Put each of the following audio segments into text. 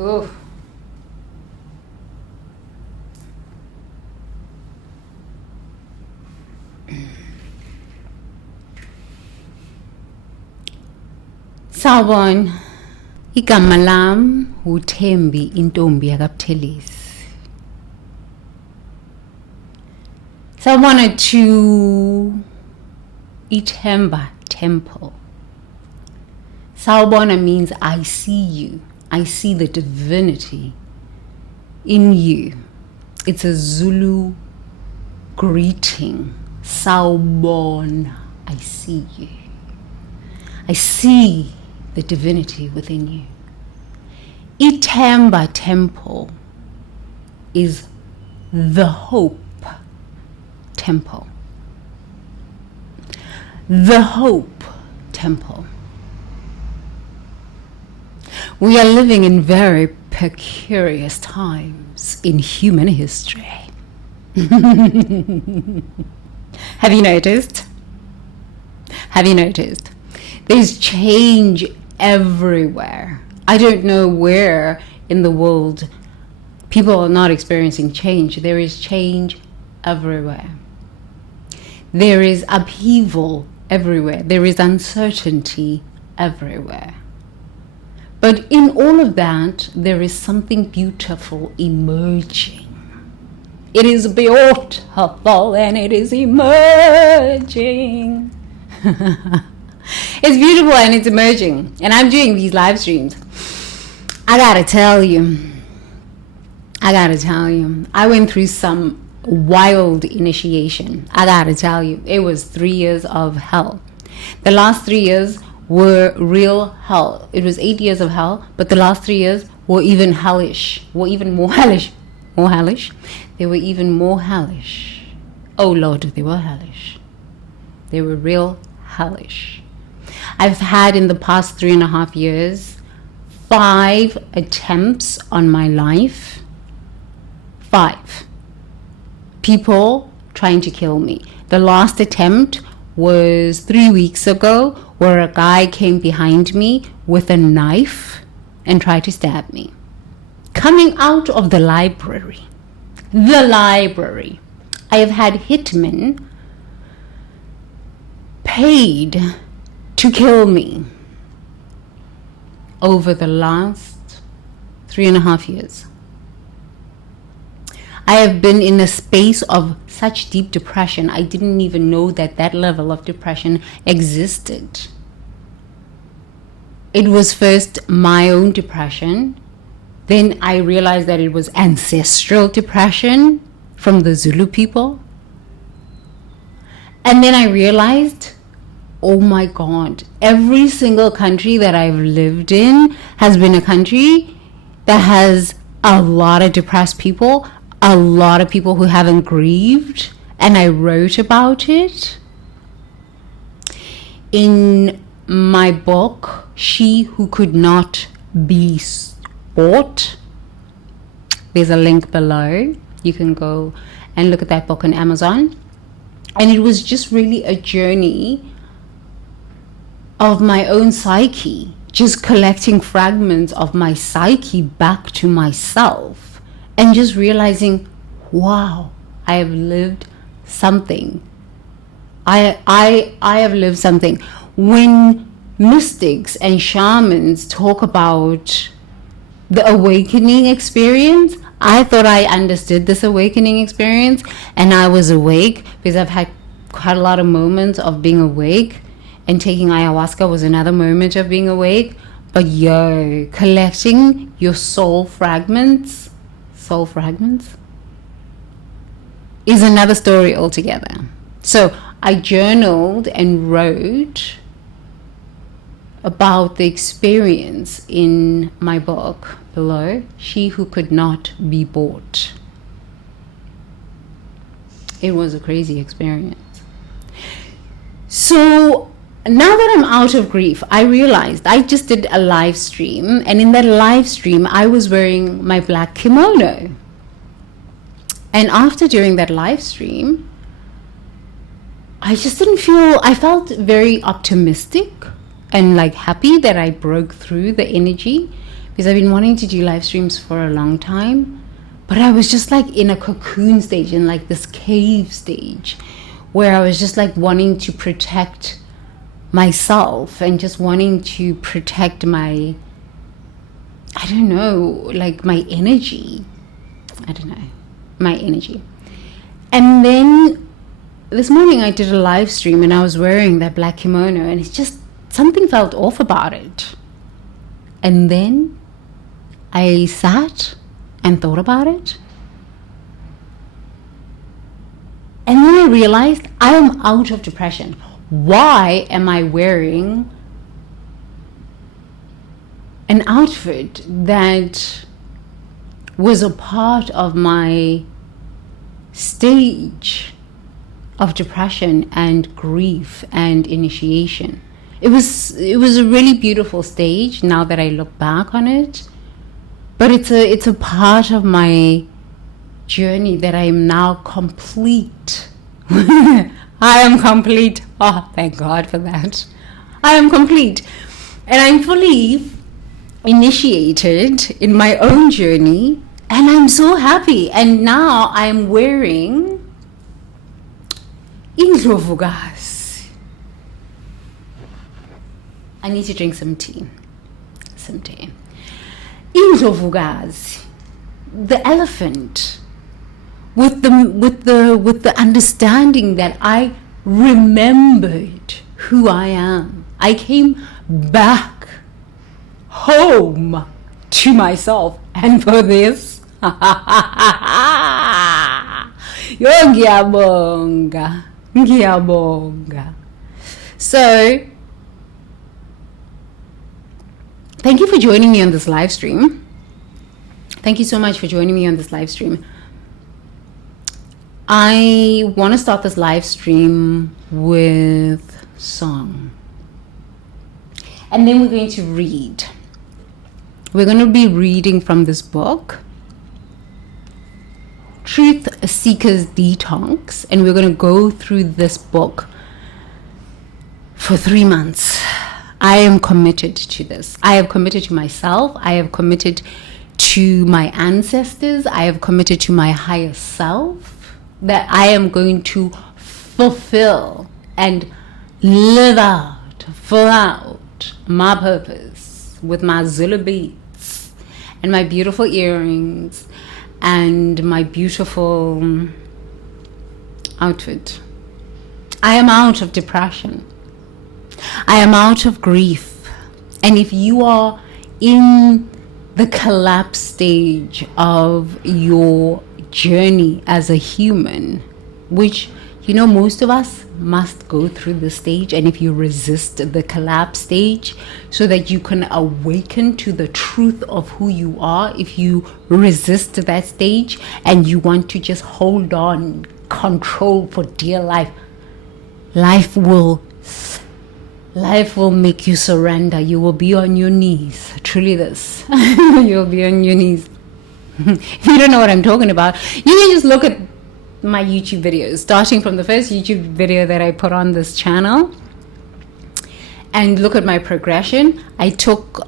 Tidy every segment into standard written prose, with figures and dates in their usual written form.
Oof. Sawubona, igama lam uThembi intombi yakabuthelezi. Sawubona to Ithemba temple. Sawubona means I see you. I see the divinity in you. It's a Zulu greeting. Sawubona, I see you. I see the divinity within you. Ithemba temple is the hope temple. The hope temple. We are living in very precarious times in human history. Have you noticed? Have you noticed? There's change everywhere. I don't know where in the world people are not experiencing change. There is change everywhere. There is upheaval everywhere. There is uncertainty everywhere. But in all of that, there is something beautiful emerging. It is beautiful and it is emerging. It's beautiful and it's emerging. And I'm doing these live streams. I gotta tell you, I went through some wild initiation. I gotta tell you, it was 3 years of hell. The last 3 years were real hell. It was 8 years of hell, but the last 3 years were even hellish, were even more hellish. More hellish? They were even more hellish. Oh Lord, they were hellish. They were real hellish. I've had in the past 3.5 years 5 attempts on my life. 5 people trying to kill me. The last attempt was 3 weeks ago, where a guy came behind me with a knife and tried to stab me. Coming out of the library. I have had hitmen paid to kill me over the last 3.5 years. I have been in a space of such deep depression. I didn't even know that that level of depression existed. It was first my own depression. Then I realized that it was ancestral depression from the Zulu people. And then I realized, oh my God, every single country that I've lived in has been a country that has a lot of depressed people, a lot of people who haven't grieved, and I wrote about it. In my book, She Who Could Not Be Bought, there's a link below. You can go and look at that book on Amazon. And it was just really a journey of my own psyche, just collecting fragments of my psyche back to myself and just realizing, wow, I have lived something. I have lived something. When mystics and shamans talk about the awakening experience, I thought I understood this awakening experience, and I was awake because I've had quite a lot of moments of being awake, and taking ayahuasca was another moment of being awake. But collecting your soul fragments is another story altogether. So I journaled and wrote about the experience in my book below, She Who Could Not Be Bought. It was a crazy experience. So now that I'm out of grief, I realized I just did a live stream, and in that live stream I was wearing my black kimono. And during that live stream, I just didn't feel, I felt very optimistic and like happy that I broke through the energy, because I've been wanting to do live streams for a long time, but I was just like in a cocoon stage, in like this cave stage, where I was just like wanting to protect myself and just wanting to protect my, I don't know, like my energy. I don't know, my energy. And then this morning I did a live stream and I was wearing that black kimono, and it's just, something felt off about it. And then I sat and thought about it. And then I realized I am out of depression. Why am I wearing an outfit that was a part of my stage of depression and grief and initiation? It was a really beautiful stage now that I look back on it, but it's a part of my journey that I am now complete. I am complete. Oh, thank God for that. I am complete, and I'm fully initiated in my own journey, and I'm so happy. And now I'm wearing indlovukazi. I need to drink some tea. Indlovukazi, the elephant, with the understanding that I remembered who I am. I came back home to myself, and for this, yo ngiyabonga. So thank you for joining me on this live stream. Thank you so much for joining me on this live stream. I want to start this live stream with song. And then we're going to read. We're going to be reading from this book, Truth Seeker's DETOX. And we're going to go through this book for 3 months. I am committed to this. I have committed to myself. I have committed to my ancestors. I have committed to my higher self that I am going to fulfill and live out, full out my purpose with my Zulu beads and my beautiful earrings and my beautiful outfit. I am out of depression. I am out of grief. And if you are in the collapse stage of your journey as a human, which, you know, most of us must go through the stage, and if you resist the collapse stage so that you can awaken to the truth of who you are, if you resist that stage and you want to just hold on, control for dear life, life will make you surrender. You will be on your knees. Truly this. You'll be on your knees. If you don't know what I'm talking about, you can just look at my YouTube videos, starting from the first YouTube video that I put on this channel, and look at my progression. I took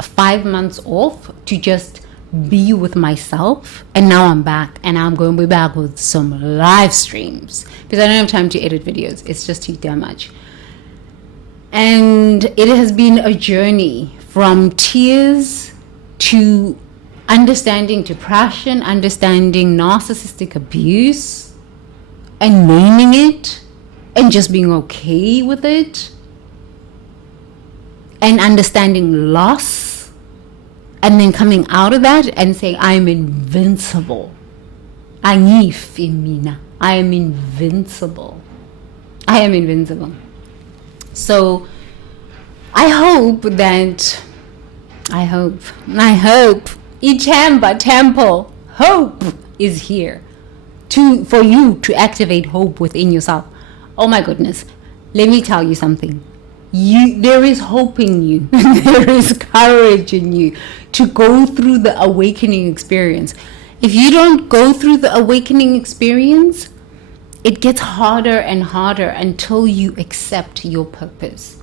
5 months off to just be with myself, and now I'm back, and I'm going to be back with some live streams because I don't have time to edit videos. It's just too damn much. And it has been a journey from tears to understanding depression, understanding narcissistic abuse, and naming it, and just being okay with it, and understanding loss, and then coming out of that and saying, I'm invincible. I am invincible. I am invincible. So I hope Ichamba Temple, hope is here for you to activate hope within yourself. Oh my goodness, let me tell you something. There is hope in you. There is courage in you to go through the awakening experience. If you don't go through the awakening experience, it gets harder and harder until you accept your purpose.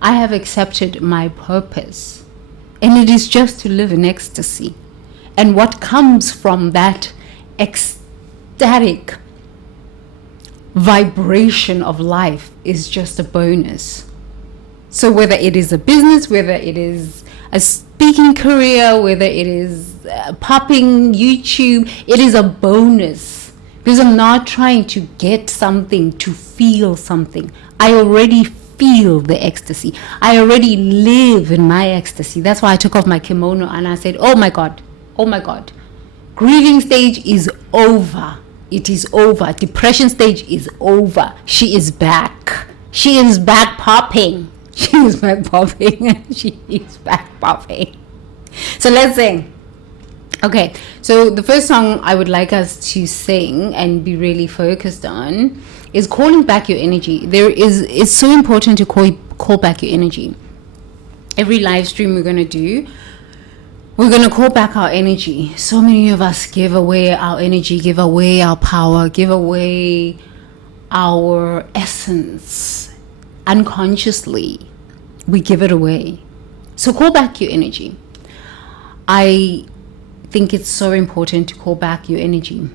I have accepted my purpose. And it is just to live in ecstasy. And what comes from that ecstatic vibration of life is just a bonus. So whether it is a business, whether it is a speaking career, whether it is popping YouTube, it is a bonus. Because I'm not trying to get something, to feel something. I already feel the ecstasy. I already live in my ecstasy. That's why I took off my kimono and I said, oh my God, oh my God. Grieving stage is over. It is over. Depression stage is over. She is back. She is back popping. She is back popping. She is back popping. So let's sing. Okay, so the first song I would like us to sing and be really focused on is calling back your energy. It's so important to call back your energy. Every live stream we're going to do, we're going to call back our energy. So many of us give away our energy, give away our power, give away our essence. Unconsciously, we give it away. So call back your energy. I think it's so important to call back your energy.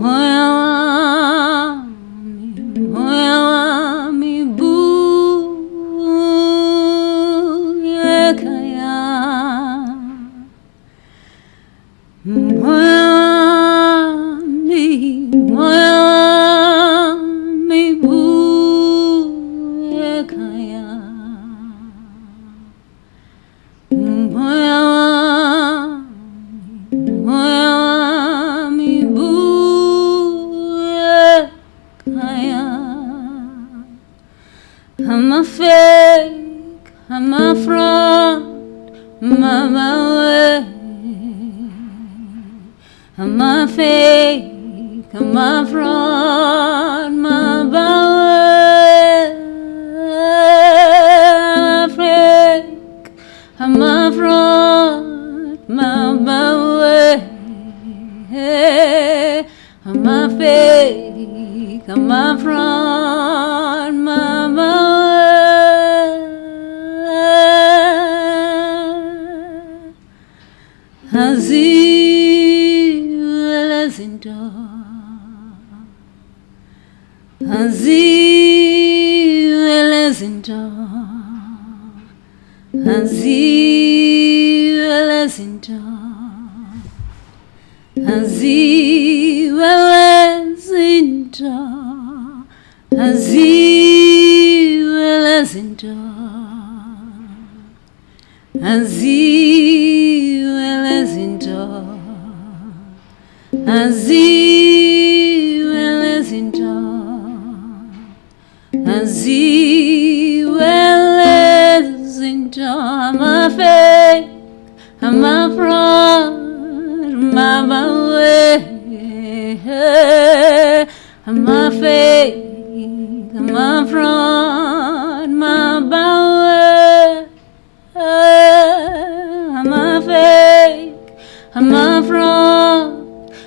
Moya wa mi bu I'm a fake, I'm a fraud, my way. I'm a fake, I'm a fraud, my way. I'm a fake, I'm a fraud, my way. I'm a fake, I'm a fraud, my way. I'm a fraud, my way. I'm a fake, I'm a fraud, my way. I'm a fake, I'm a fraud,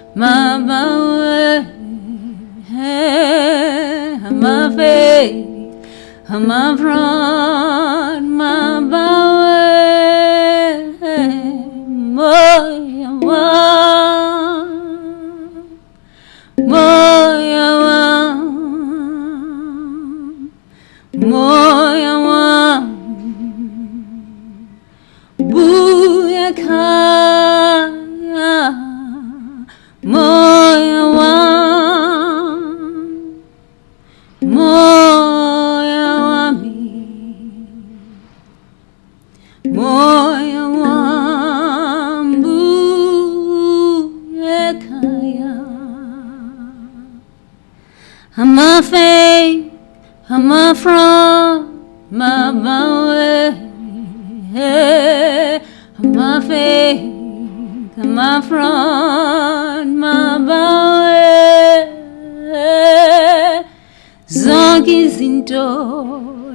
my way. I'm a fake, I'm a fraud, my way. I'm a fake, I'm a fraud, my way. I'm a fake, I'm a fraud, my way. Zonke izinto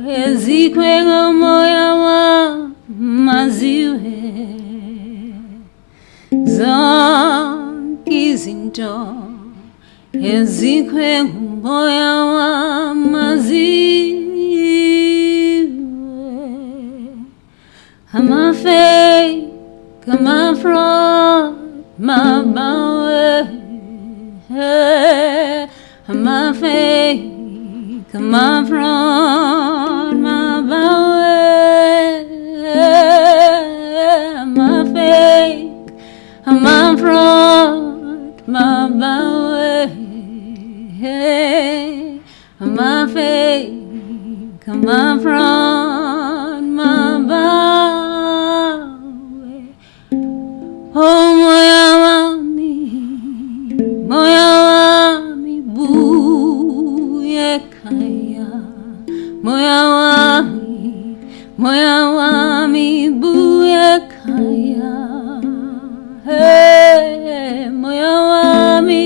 ezikwenga moya wa maziwe. Zonke izinto ezikwenga moya wa maziwe. I'm a fake, I'm a fraud, my way. I'm a fake, I'm a fraud, my way. I'm a fake, I'm a fraud, my way. I'm a fake, I'm a fraud, my way. Oh, moya wami, buye kaya. Moya wami, buye kaya. Hey, moya wami,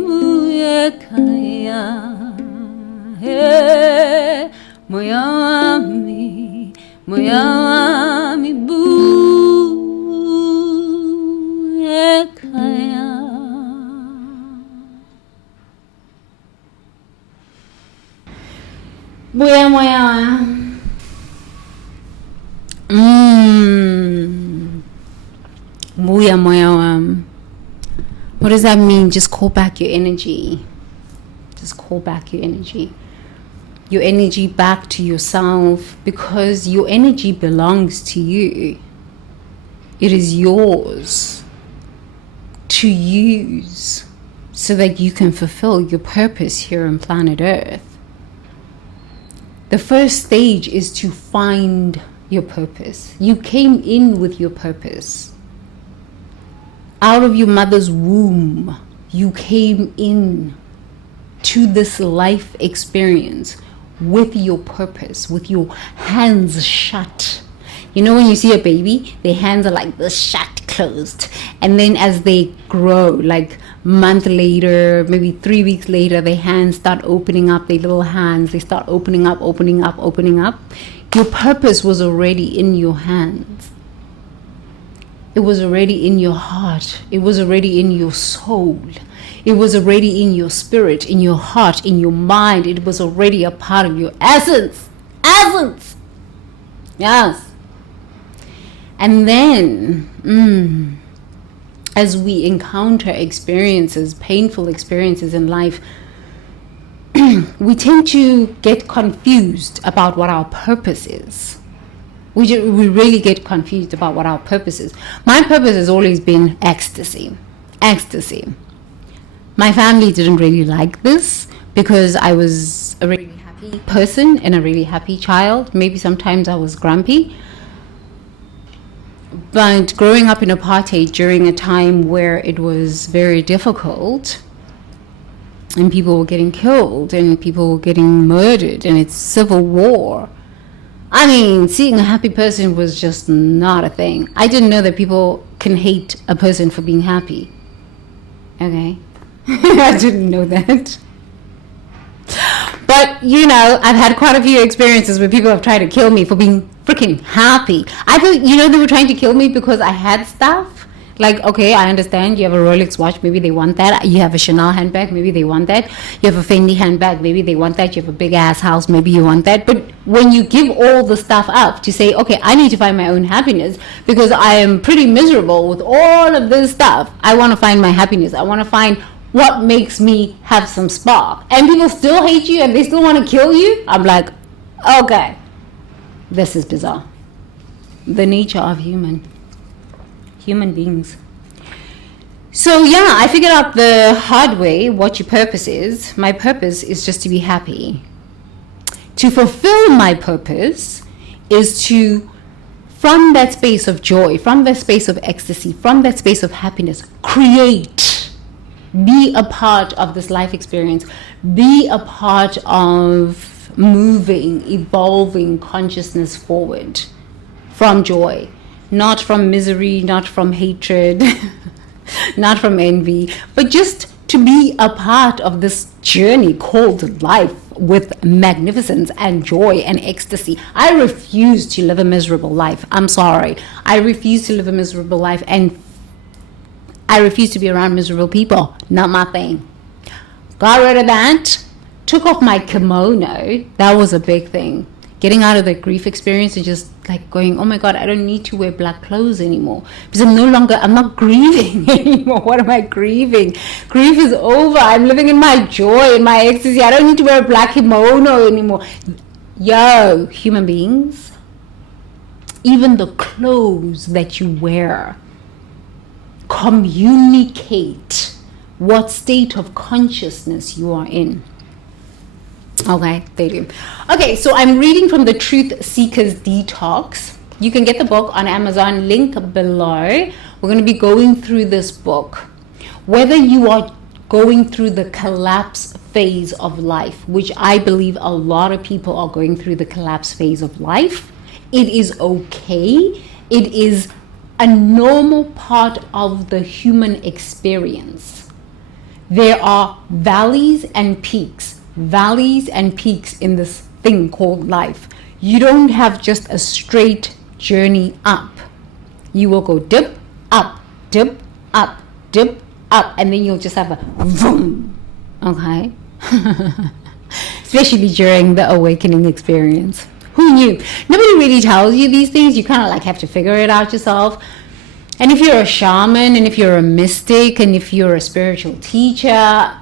buye kaya. Hey, moya wami, buye kaya. Buya moya. Buya moya. What does that mean? Just call back your energy. Just call back your energy. Your energy back to yourself, because your energy belongs to you. It is yours to use so that you can fulfill your purpose here on planet Earth. The first stage is to find your purpose. You came in with your purpose. Out of your mother's womb, you came in to this life experience with your purpose, with your hands shut. You know, when you see a baby, their hands are like this, shut, closed. And then as they grow, like month later, maybe 3 weeks later, their hands start opening up, their little hands, they start opening up, opening up, opening up. Your purpose was already in your hands. It was already in your heart. It was already in your soul. It was already in your spirit, in your heart, in your mind. It was already a part of your essence. Essence! Yes. And then, as we encounter experiences, painful experiences in life, we tend to get confused about what our purpose is. We really get confused about what our purpose is. My purpose has always been ecstasy. Ecstasy. My family didn't really like this because I was a really happy person and a really happy child. Maybe sometimes I was grumpy. But growing up in apartheid during a time where it was very difficult and people were getting killed and people were getting murdered and it's civil war, I mean, seeing a happy person was just not a thing. I didn't know that people can hate a person for being happy. Okay? I didn't know that. But, you know, I've had quite a few experiences where people have tried to kill me for being freaking happy. I thought, you know, they were trying to kill me because I had stuff. Like, okay, I understand. You have a Rolex watch, maybe they want that. You have a Chanel handbag, maybe they want that. You have a Fendi handbag, maybe they want that. You have a big ass house, maybe you want that. But when you give all the stuff up to say, okay, I need to find my own happiness because I am pretty miserable with all of this stuff. I want to find my happiness. I want to find what makes me have some spark. And people still hate you and they still want to kill you. I'm like, okay, this is bizarre. The nature of human beings. So yeah, I figured out the hard way what your purpose is. My purpose is just to be happy. To fulfill my purpose is to, from that space of joy, from that space of ecstasy, from that space of happiness, create. Be a part of this life experience. Be a part of moving, evolving consciousness forward from joy. Not from misery, not from hatred, not from envy, but just to be a part of this journey called life with magnificence and joy and ecstasy. I refuse to live a miserable life. I'm sorry. I refuse to live a miserable life, and I refuse to be around miserable people. Not my thing. Got rid of that. Took off my kimono. That was a big thing. Getting out of the grief experience and just like going, oh my God, I don't need to wear black clothes anymore because I'm not grieving anymore. What am I grieving? Grief is over. I'm living in my joy and my ecstasy. I don't need to wear a black kimono anymore. Yo, human beings, even the clothes that you wear communicate what state of consciousness you are in. Okay, they do. Okay, so I'm reading from the Truth Seeker's Detox. You can get the book on Amazon, link below. We're going to be going through this book. Whether you are going through the collapse phase of life, which I believe a lot of people are going through the collapse phase of life, it is okay. It is a normal part of the human experience. There are valleys and peaks in this thing called life. You don't have just a straight journey up. You will go dip, up, dip, up, dip, up, and then you'll just have a vroom. Okay? Especially during the awakening experience. Who knew? Nobody really tells you these things. You kind of like have to figure it out yourself. And if you're a shaman, and if you're a mystic, and if you're a spiritual teacher,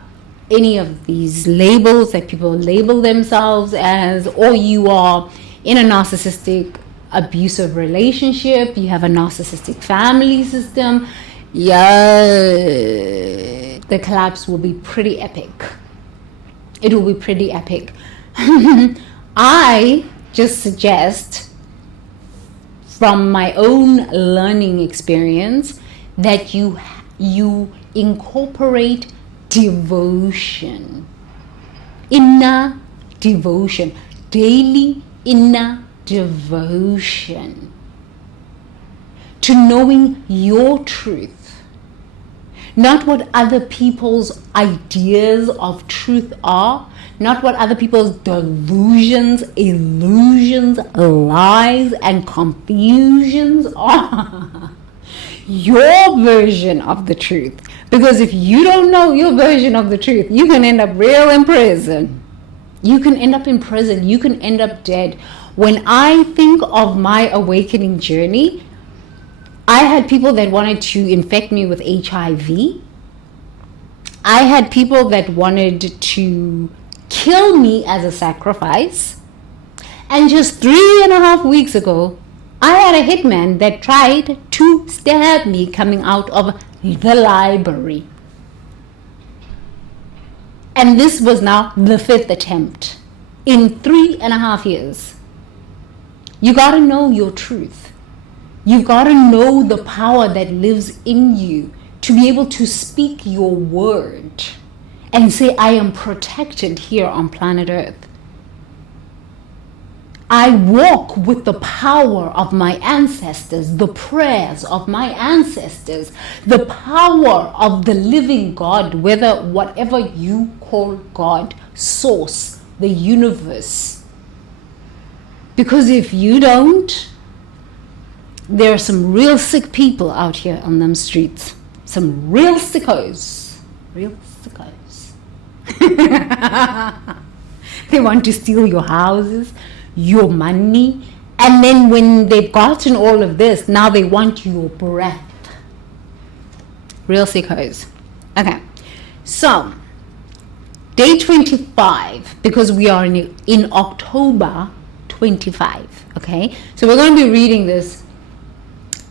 any of these labels that people label themselves as, or you are in a narcissistic abusive relationship, you have a narcissistic family system, the collapse will be pretty epic. It will be pretty epic. I just suggest, from my own learning experience, that you incorporate devotion inner devotion, daily inner devotion to knowing your truth, not what other people's ideas of truth are, not what other people's delusions, illusions, lies, and confusions are. Your version of the truth. Because if you don't know your version of the truth, you can end up real in prison. You can end up in prison. You can end up dead. When I think of my awakening journey, I had people that wanted to infect me with HIV. I had people that wanted to kill me as a sacrifice. And just 3.5 weeks ago, I had a hitman that tried to stab me coming out of the library. And this was now the 5th attempt in 3.5 years. You got to know your truth. You got to know the power that lives in you to be able to speak your word and say, I am protected here on planet Earth. I walk with the power of my ancestors, the prayers of my ancestors, the power of the living God, whatever you call God, source, the universe. Because if you don't, there are some real sick people out here on them streets. Some real sickos. Real sickos. They want to steal your houses, your money, and then when they've gotten all of this, now they want your breath. Real sickos. Okay, so day 25, because we are in October 25. Okay, so we're going to be reading this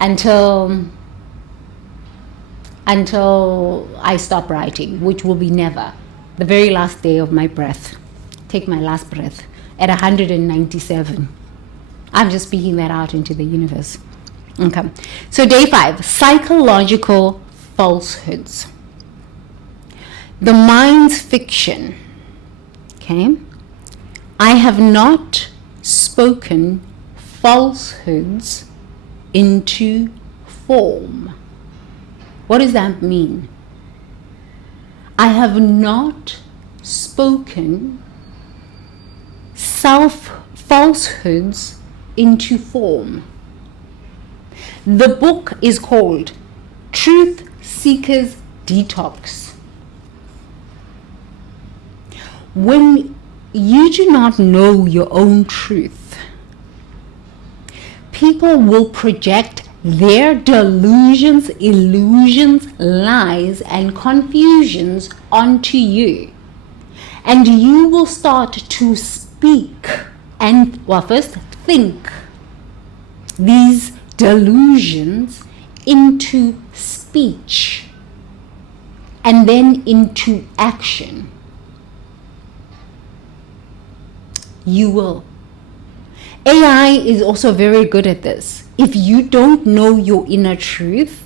until I stop writing, which will be never. The very last day of my breath. Take my last breath at 197. I'm just speaking that out into the universe. Okay. So day 5, psychological falsehoods. The mind's fiction. Okay. I have not spoken falsehoods into form. What does that mean? I have not spoken falsehoods into form. The book is called Truth Seeker's DETOX. When you do not know your own truth, people will project their delusions, illusions, lies, and confusions onto you. And you will start to speak and, first think these delusions into speech and then into action. You will. AI is also very good at this. If you don't know your inner truth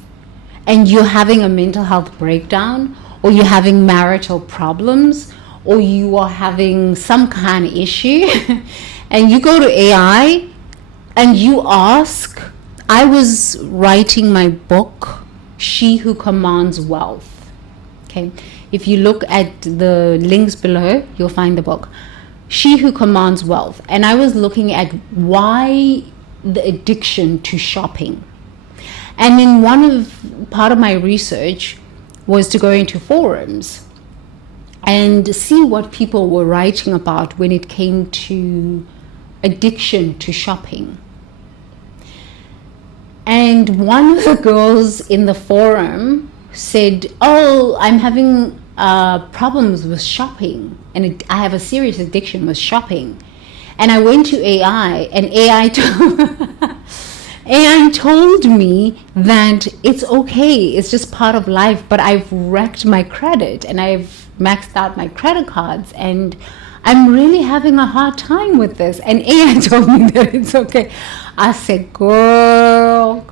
and you're having a mental health breakdown, or you're having marital problems, or you are having some kind of issue and you go to AI and you ask, I was writing my book, She Who Commands Wealth. Okay, if you look at the links below, you'll find the book, She Who Commands Wealth. And I was looking at why the addiction to shopping. And in part of my research was to go into forums and see what people were writing about when it came to addiction to shopping. And one of the girls in the forum said, oh, I'm having problems with shopping, and I have a serious addiction with shopping. And I went to AI, and AI told me that it's okay, it's just part of life, but I've wrecked my credit and I've maxed out my credit cards and I'm really having a hard time with this. And AI told me that it's okay. I said, girl.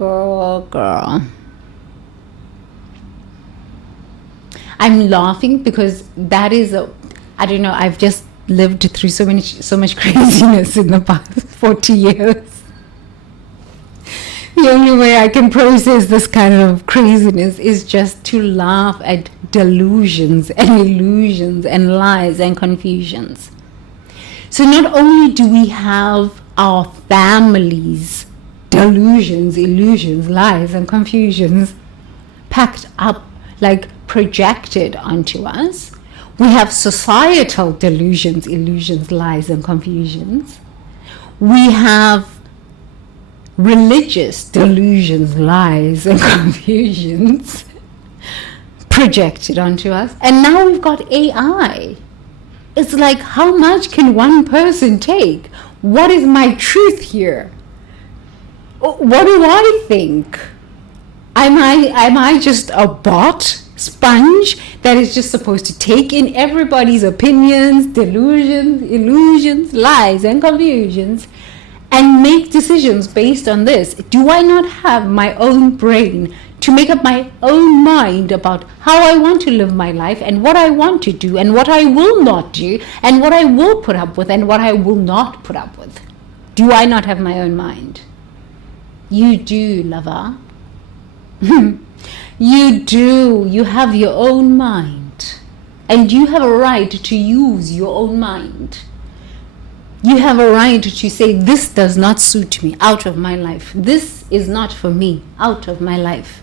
I'm laughing because that is I don't know, I've just lived through so much craziness in the past 40 years. The only way I can process this kind of craziness is just to laugh at delusions and illusions and lies and confusions. So not only do we have our families' delusions, illusions, lies, and confusions packed up, like projected onto us, we have societal delusions, illusions, lies, and confusions. We have religious delusions, lies, and confusions projected onto us. And now we've got AI. It's like, how much can one person take? What is my truth here? What do I think? Am I just a bot sponge that is just supposed to take in everybody's opinions, delusions, illusions, lies, and confusions, and make decisions based on this? Do I not have my own brain to make up my own mind about how I want to live my life, and what I want to do, and what I will not do, and what I will put up with, and what I will not put up with? Do I not have my own mind? You do, lover. You do. You have your own mind. And you have a right to use your own mind. You have a right to say, this does not suit me, out of my life. This is not for me, out of my life.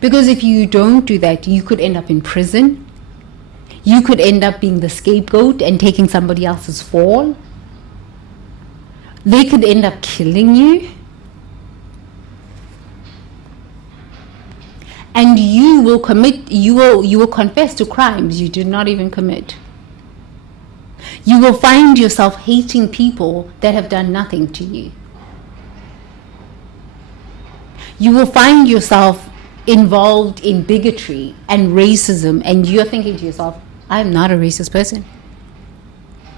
Because if you don't do that, you could end up in prison. You could end up being the scapegoat and taking somebody else's fall. They could end up killing you. And you will confess to crimes you did not even commit. You will find yourself hating people that have done nothing to you. You will find yourself involved in bigotry and racism, and you're thinking to yourself, I'm not a racist person.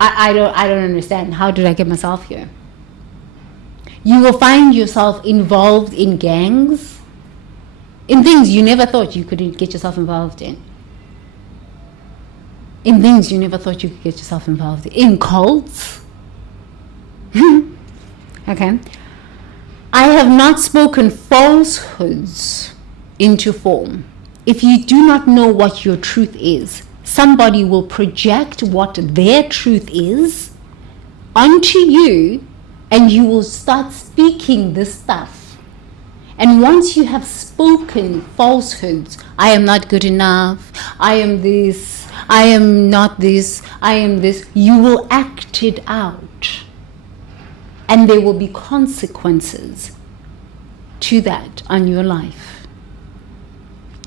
I don't understand. How did I get myself here? You will find yourself involved in gangs, in things you never thought you could get yourself involved in. In things you never thought you could get yourself involved in cults. Okay. I have not spoken falsehoods into form. If you do not know what your truth is, somebody will project what their truth is onto you, and you will start speaking this stuff. And once you have spoken falsehoods, I am not good enough, I am this, I am not this, I am this, you will act it out. And there will be consequences to that on your life.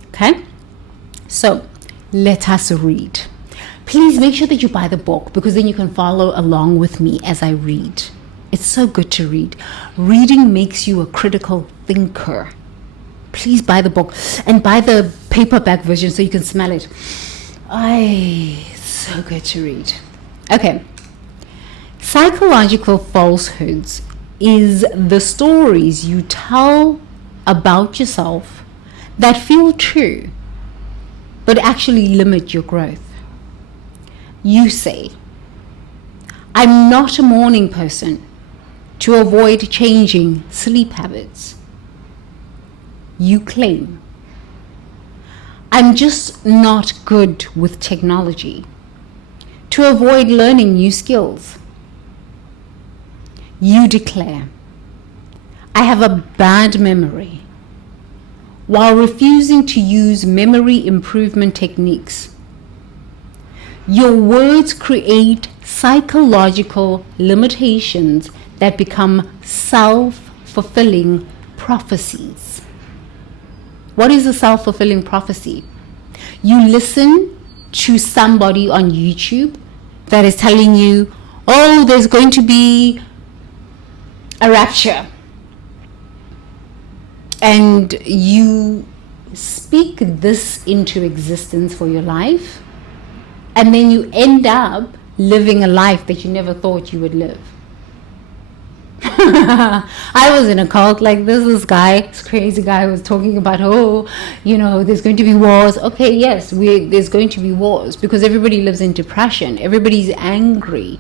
Okay? So, let us read. Please make sure that you buy the book, because then you can follow along with me as I read. It's so good to read. Reading makes you a critical thinker. Please buy the book, and buy the paperback version so you can smell it. It's so good to read. Okay. Psychological falsehoods is the stories you tell about yourself that feel true, but actually limit your growth. You say, I'm not a morning person, to avoid changing sleep habits. You claim, I'm just not good with technology, to avoid learning new skills. You declare, I have a bad memory, while refusing to use memory improvement techniques. Your words create psychological limitations that become self-fulfilling prophecies. What is a self-fulfilling prophecy? You listen to somebody on YouTube that is telling you, oh, there's going to be a rapture. And you speak this into existence for your life, and then you end up living a life that you never thought you would live. I was in a cult like this guy, this crazy guy was talking about, there's going to be wars. Okay, yes, there's going to be wars because everybody lives in depression. Everybody's angry.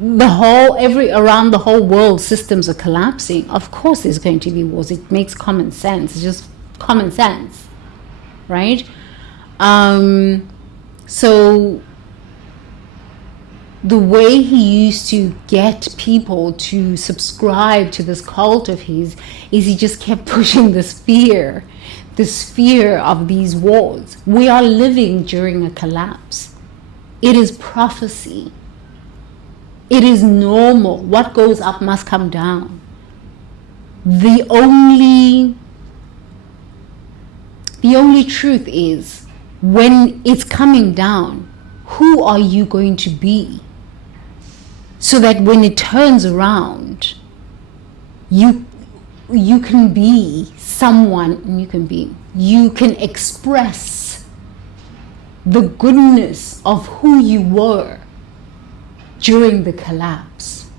Around the whole world, systems are collapsing. Of course there's going to be wars. It makes common sense. It's just common sense, right? So the way he used to get people to subscribe to this cult of his is he just kept pushing this fear of these wars. We are living during a collapse. It is prophecy. It is normal. What goes up must come down. The only truth is, when it's coming down, who are you going to be? So that when it turns around, you can be someone, you can express the goodness of who you were during the collapse.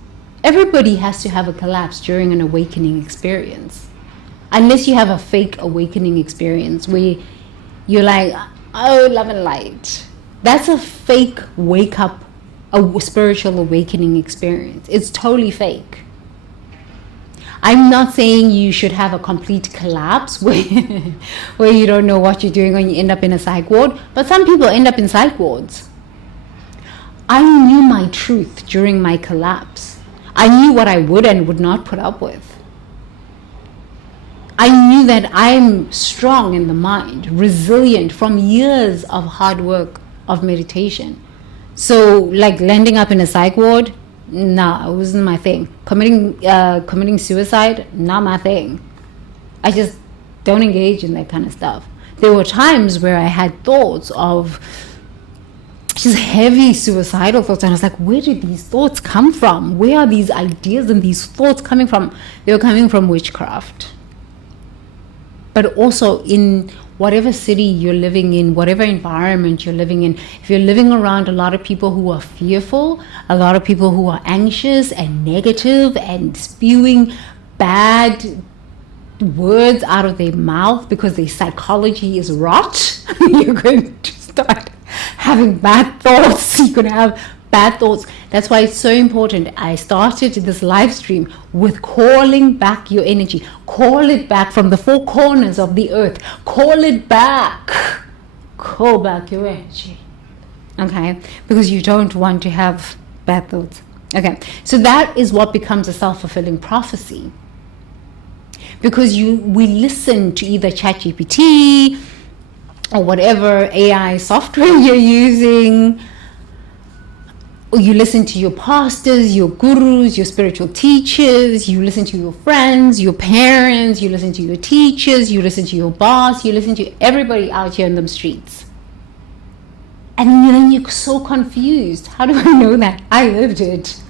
Everybody has to have a collapse during an awakening experience. Unless you have a fake awakening experience where you're like, oh, love and light. That's a fake wake up, a spiritual awakening experience. It's totally fake. I'm not saying you should have a complete collapse where you don't know what you're doing when you end up in a psych ward, but some people end up in psych wards. I knew my truth during my collapse. I knew what I would and would not put up with. I knew that I'm strong in the mind, resilient from years of hard work, of meditation. So like landing up in a psych ward, nah, it wasn't my thing. Committing suicide, not my thing. I just don't engage in that kind of stuff. There were times where I had thoughts of just heavy suicidal thoughts, and I was like, where did these thoughts come from? Where are these ideas and these thoughts coming from? They were coming from witchcraft. But also in whatever city you're living in, whatever environment you're living in, if you're living around a lot of people who are fearful, a lot of people who are anxious and negative and spewing bad words out of their mouth because their psychology is rot, you're going to start having bad thoughts. You're going to have bad thoughts. That's why it's so important. I started this live stream with calling back your energy. Call it back from the four corners of the earth. Call it back. Call back your energy. Okay? Because you don't want to have bad thoughts. Okay. So that is what becomes a self-fulfilling prophecy. Because we listen to either ChatGPT or whatever AI software you're using, or you listen to your pastors, your gurus, your spiritual teachers, you listen to your friends, your parents, you listen to your teachers, you listen to your boss, you listen to everybody out here in the streets. And then you're so confused. How do I know that? I lived it.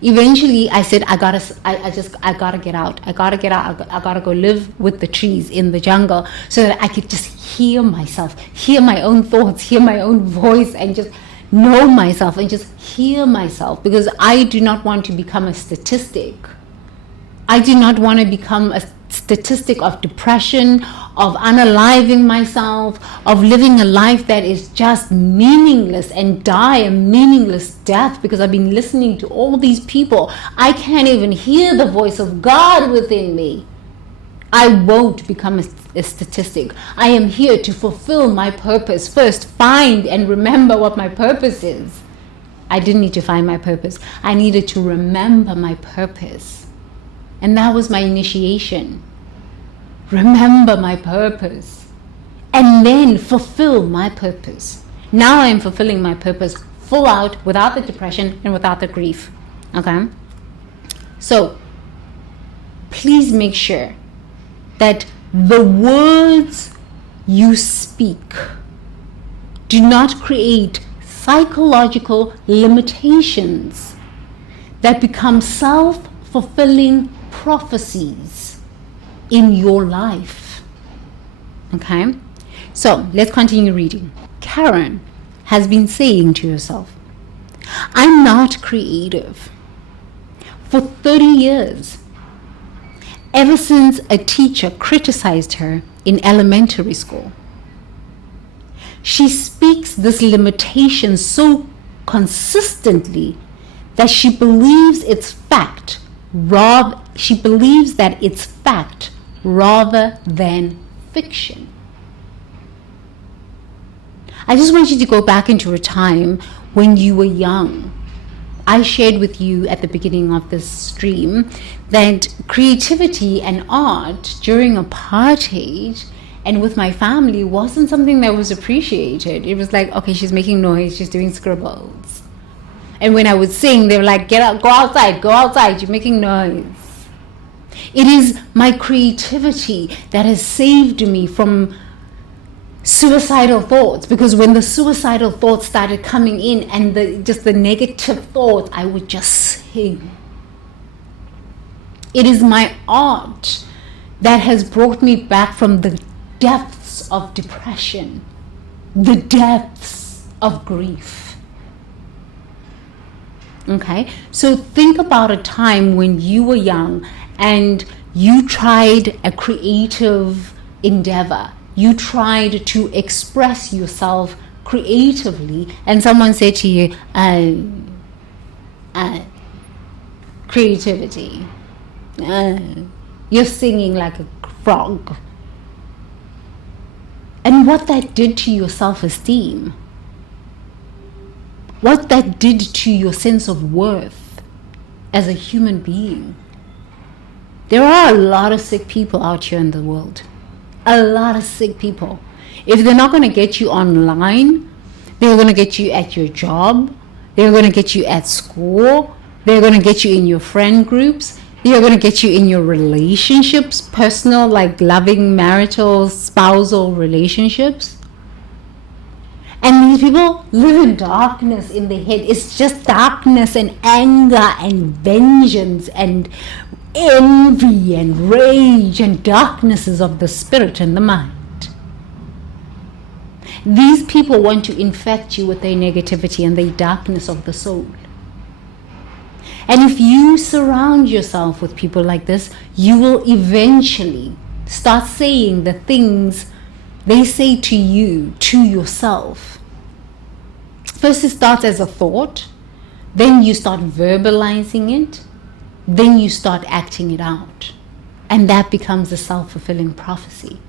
Eventually I said, I gotta get out. I gotta go live with the trees in the jungle so that I could just hear myself, hear my own thoughts, hear my own voice, and just know myself and just hear myself, because I do not want to become a statistic. I do not want to become a statistic of depression, of unaliving myself, of living a life that is just meaningless and die a meaningless death because I've been listening to all these people. I can't even hear the voice of God within me. I won't become a statistic. I am here to fulfill my purpose. First, find and remember what my purpose is. I didn't need to find my purpose. I needed to remember my purpose. And that was my initiation. Remember my purpose. And then fulfill my purpose. Now I am fulfilling my purpose full out, without the depression and without the grief. Okay? So, please make sure that the words you speak do not create psychological limitations that become self-fulfilling prophecies in your life. Okay? So, let's continue reading. Karen has been saying to herself, I'm not creative. For 30 years, ever since a teacher criticized her in elementary school. She speaks this limitation so consistently that she believes it's fact. She believes that it's fact rather than fiction. I just want you to go back into a time when you were young. I shared with you at the beginning of this stream that creativity and art during apartheid and with my family wasn't something that was appreciated. It was like, okay, she's making noise, she's doing scribbles. And when I would sing, they were like, get out, go outside, you're making noise. It is my creativity that has saved me from suicidal thoughts, because when the suicidal thoughts started coming in and the negative thoughts, I would just sing. It is my art that has brought me back from the depths of depression, the depths of grief. Okay, so think about a time when you were young and you tried a creative endeavor. You tried to express yourself creatively, and someone said to you, creativity, you're singing like a frog. And what that did to your self-esteem, what that did to your sense of worth as a human being. There are a lot of sick people out here in the world. A lot of sick people. If they're not going to get you online, they're going to get you at your job, they're going to get you at school, they're going to get you in your friend groups, they're going to get you in your relationships, personal, like loving, marital, spousal relationships. And these people live in darkness in their head. It's just darkness and anger and vengeance and envy and rage and darknesses of the spirit and the mind. These people want to infect you with their negativity and their darkness of the soul. And if you surround yourself with people like this, you will eventually start saying the things they say to you, to yourself. First it starts as a thought, then you start verbalizing it, then you start acting it out. And that becomes a self-fulfilling prophecy.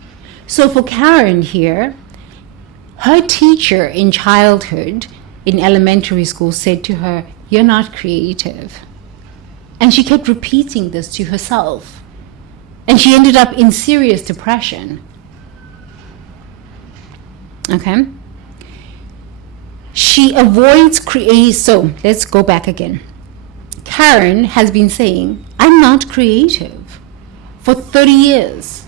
So for Karen here, her teacher in childhood, in elementary school, said to her, "You're not creative." And she kept repeating this to herself. And she ended up in serious depression. Okay? She avoids so let's go back again. Karen has been saying, I'm not creative for 30 years,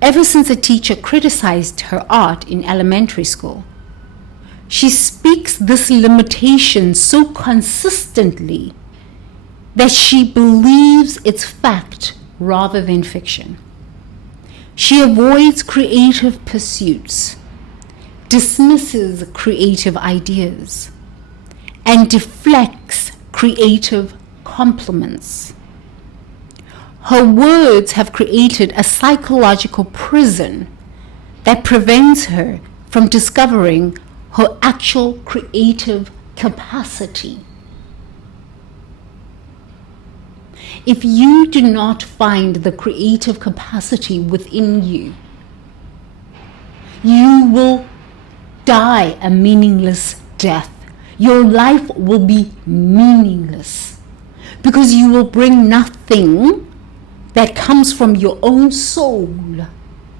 ever since a teacher criticized her art in elementary school. She speaks this limitation so consistently that she believes it's fact rather than fiction. She avoids creative pursuits, dismisses creative ideas, and deflects creative compliments. Her words have created a psychological prison that prevents her from discovering her actual creative capacity. If you do not find the creative capacity within you, you will die a meaningless death. Your life will be meaningless because you will bring nothing that comes from your own soul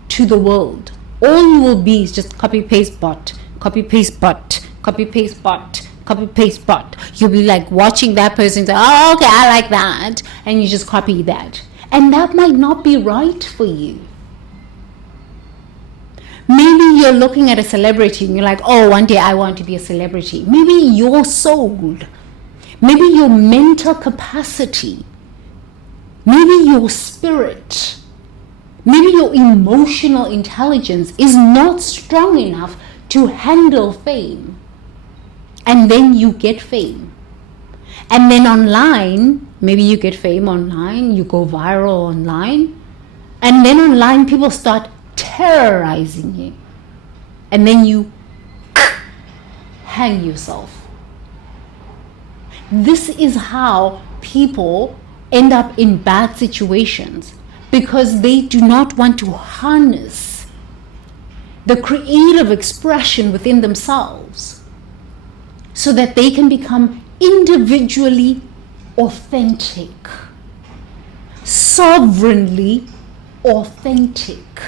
to the world. All you will be is just copy paste bot, copy paste bot, copy paste bot, copy paste bot. You'll be like watching that person say, oh, okay, I like that, and you just copy that. And that might not be right for you. Maybe you're looking at a celebrity and you're like, oh, one day I want to be a celebrity. Maybe your soul, maybe your mental capacity, maybe your spirit, maybe your emotional intelligence is not strong enough to handle fame. And then you get fame. And then online, maybe you get fame online, you go viral online, And then online, people start terrorizing you. And then you hang yourself. This is how people end up in bad situations, because they do not want to harness the creative expression within themselves so that they can become individually authentic, sovereignly authentic.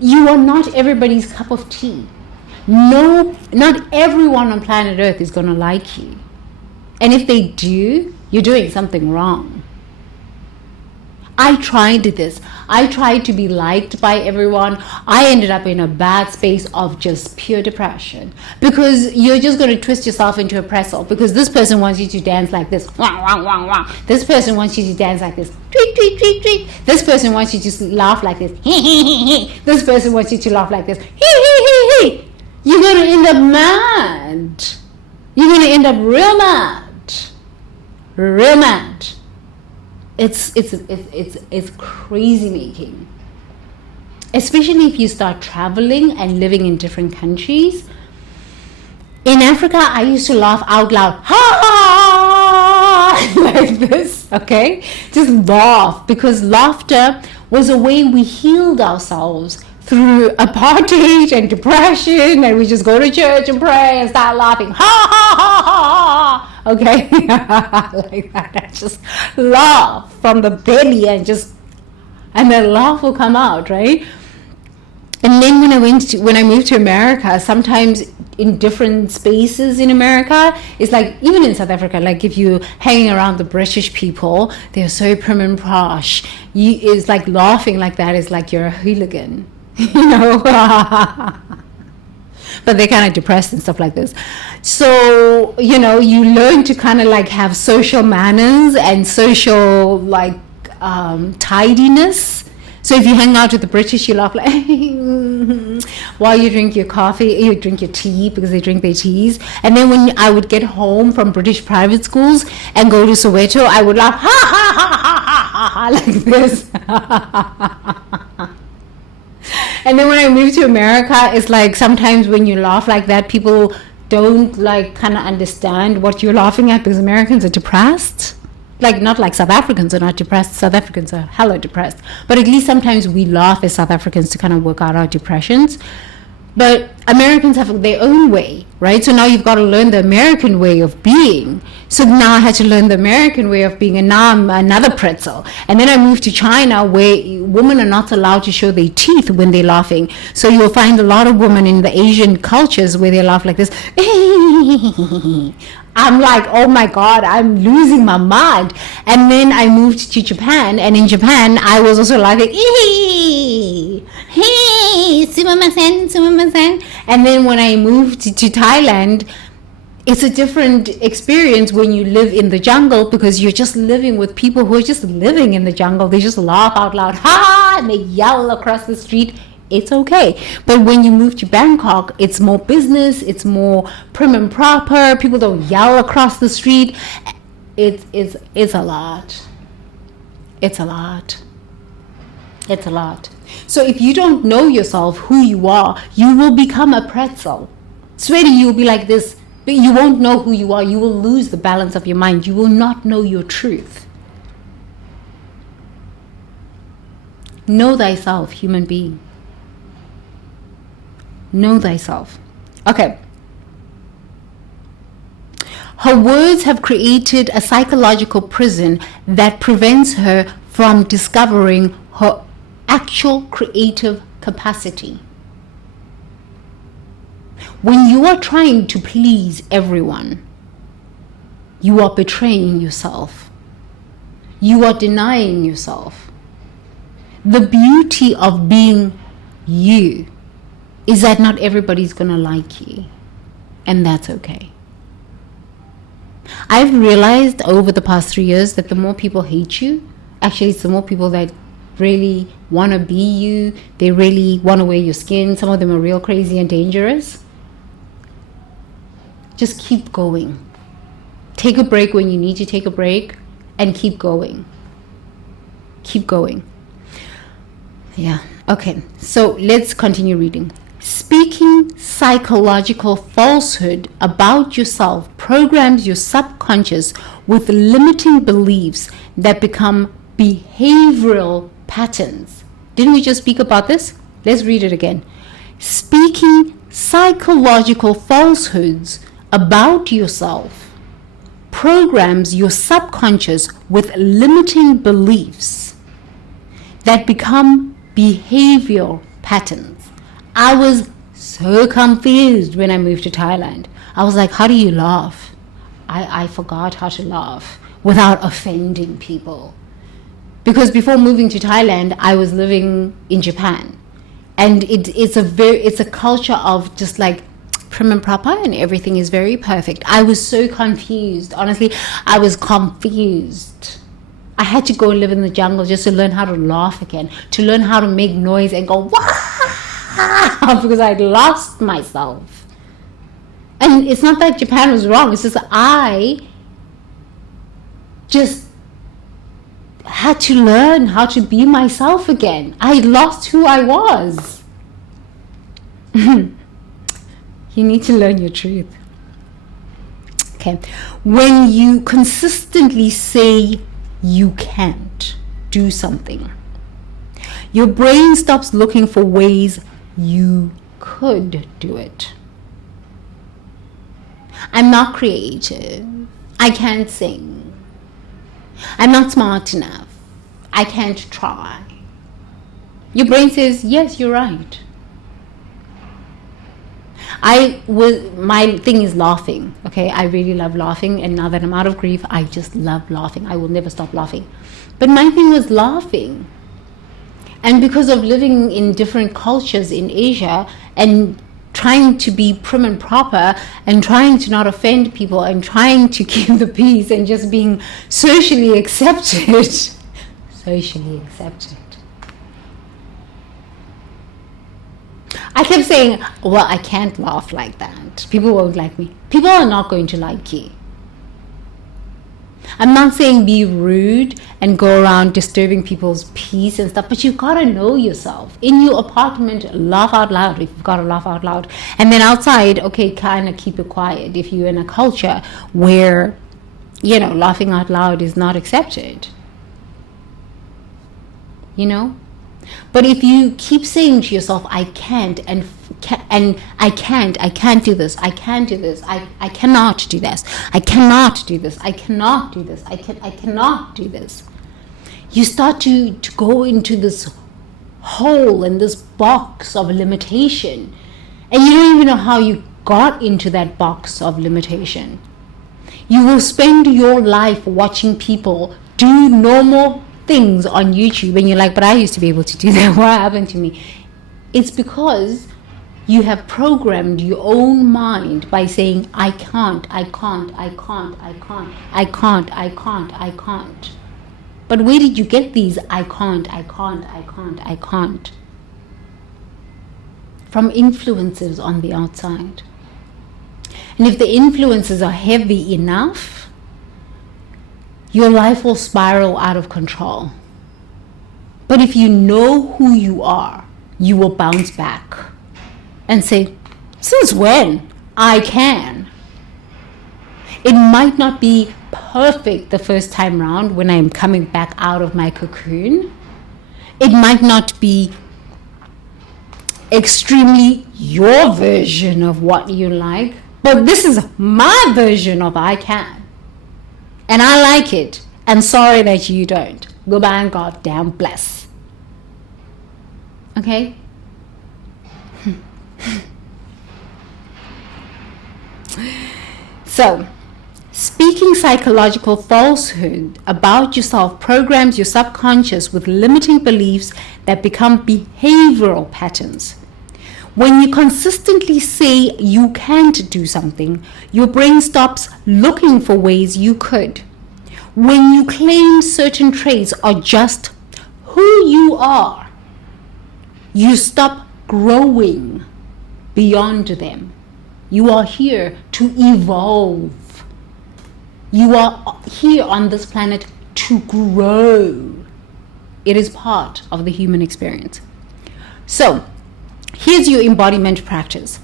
You are not everybody's cup of tea. No, not everyone on planet Earth is going to like you. And if they do, you're doing something wrong. I tried this. I tried to be liked by everyone. I ended up in a bad space of just pure depression, because you're just going to twist yourself into a pretzel, because this person wants you to dance like this. Wah, wah, wah, wah. This person wants you to dance like this. Tweet, tweet, tweet, tweet. This person wants you to laugh like this. This person wants you to laugh like this. You're going to end up mad. You're going to end up real mad. Real mad. It's crazy making. Especially if you start traveling and living in different countries. In Africa, I used to laugh out loud. Ha! Like this, okay? Just laugh, because laughter was a way we healed ourselves through apartheid and depression, and we just go to church and pray and start laughing. Ha ha ha ha! Okay, like that. I just laugh from the belly and the laugh will come out, right? And then when I moved to America, sometimes in different spaces in America, it's like, even in South Africa, like if you're hanging around the British people, they're so prim and posh. It's like laughing like that is like you're a hooligan, you know. But they're kind of depressed and stuff like this. So, you know, you learn to kind of like have social manners and social like tidiness. So if you hang out with the British, you laugh like while you drink your coffee, you drink your tea, because they drink their teas. And then when I would get home from British private schools and go to Soweto, I would laugh ha ha ha ha ha ha like this. And then when I moved to America, it's like sometimes when you laugh like that, people don't like kind of understand what you're laughing at, because Americans are depressed. Like, not like South Africans are not depressed. South Africans are hella depressed. But at least sometimes we laugh as South Africans to kind of work out our depressions. But Americans have their own way, right? So now you've got to learn the American way of being. So now I had to learn the American way of being, and now I'm another pretzel. And then I moved to China, where women are not allowed to show their teeth when they're laughing. So you'll find a lot of women in the Asian cultures where they laugh like this. I'm like, oh my God, I'm losing my mind. And then I moved to Japan, and in Japan, I was also laughing. Hey, sumimasen. And then when I moved to Thailand, it's a different experience when you live in the jungle, because you're just living with people who are just living in the jungle. They just laugh out loud, ha, and they yell across the street. It's okay. But when you move to Bangkok, it's more business, it's more prim and proper. People don't yell across the street. It's a lot. It's a lot. It's a lot. So if you don't know yourself, who you are, you will become a pretzel. Sweaty, you'll be like this, but you won't know who you are. You will lose the balance of your mind. You will not know your truth. Know thyself, human being. Know thyself. Okay. Her words have created a psychological prison that prevents her from discovering her actual creative capacity. When you are trying to please everyone, you are betraying yourself. You are denying yourself. The beauty of being you is that not everybody's gonna like you, and that's okay. I've realized over the past 3 years that the more people hate you, actually it's the more people that really want to be you. They really want to wear your skin. Some of them are real crazy and dangerous. Just keep going. Take a break when you need to take a break, and keep going. Keep going. Yeah. Okay. So let's continue reading. Speaking psychological falsehood about yourself programs your subconscious with limiting beliefs that become behavioral patterns. Didn't we just speak about this? Let's read it again. Speaking psychological falsehoods about yourself programs your subconscious with limiting beliefs that become behavioral patterns. I was so confused when I moved to Thailand. I was like, how do you laugh? I forgot how to laugh without offending people. Because before moving to Thailand, I was living in Japan. And it's a culture of just like prim and proper, and everything is very perfect. I was so confused. Honestly, I was confused. I had to go live in the jungle just to learn how to laugh again, to learn how to make noise and go, wah! Because I'd lost myself. And it's not that Japan was wrong, it's just I just had to learn how to be myself again. I lost who I was. You need to learn your truth. Okay. When you consistently say you can't do something, your brain stops looking for ways you could do it. I'm not creative. I can't sing. I'm not smart enough. I can't try. Your brain says, yes, you're right. My thing is laughing. Okay, I really love laughing, and now that I'm out of grief, I just love laughing. I will never stop laughing. But my thing was laughing. And because of living in different cultures in Asia and trying to be prim and proper and trying to not offend people and trying to keep the peace and just being socially accepted, I kept saying, well, I can't laugh like that. People won't like me. People are not going to like you. I'm not saying be rude and go around disturbing people's peace and stuff, but you've got to know yourself. In your apartment, laugh out loud if you've got to laugh out loud. And then outside, okay, kind of keep it quiet if you're in a culture where, you know, laughing out loud is not accepted. You know? But if you keep saying to yourself, I can't, and I can't do this, I can't do this, I cannot do this, I cannot do this, I cannot do this, I cannot do this, you start to go into this hole in this box of limitation, and you don't even know how you got into that box of limitation. You will spend your life watching people do normal things on YouTube, and you're like, but I used to be able to do that. What happened to me? It's because you have programmed your own mind by saying, I can't. But where did you get these I can't? From influences on the outside. And if the influences are heavy enough, your life will spiral out of control. But if you know who you are, you will bounce back and say, since when? I can. It might not be perfect the first time round when I'm coming back out of my cocoon. It might not be extremely your version of what you like, but this is my version of I can. And I like it. And sorry that you don't. Goodbye and goddamn bless. Okay? So, speaking psychological falsehood about yourself programs your subconscious with limiting beliefs that become behavioral patterns. When you consistently say you can't do something, your brain stops looking for ways you could. When you claim certain traits are just who you are, you stop growing beyond them. You are here to evolve. You are here on this planet to grow. It is part of the human experience. So, here's your embodiment practice.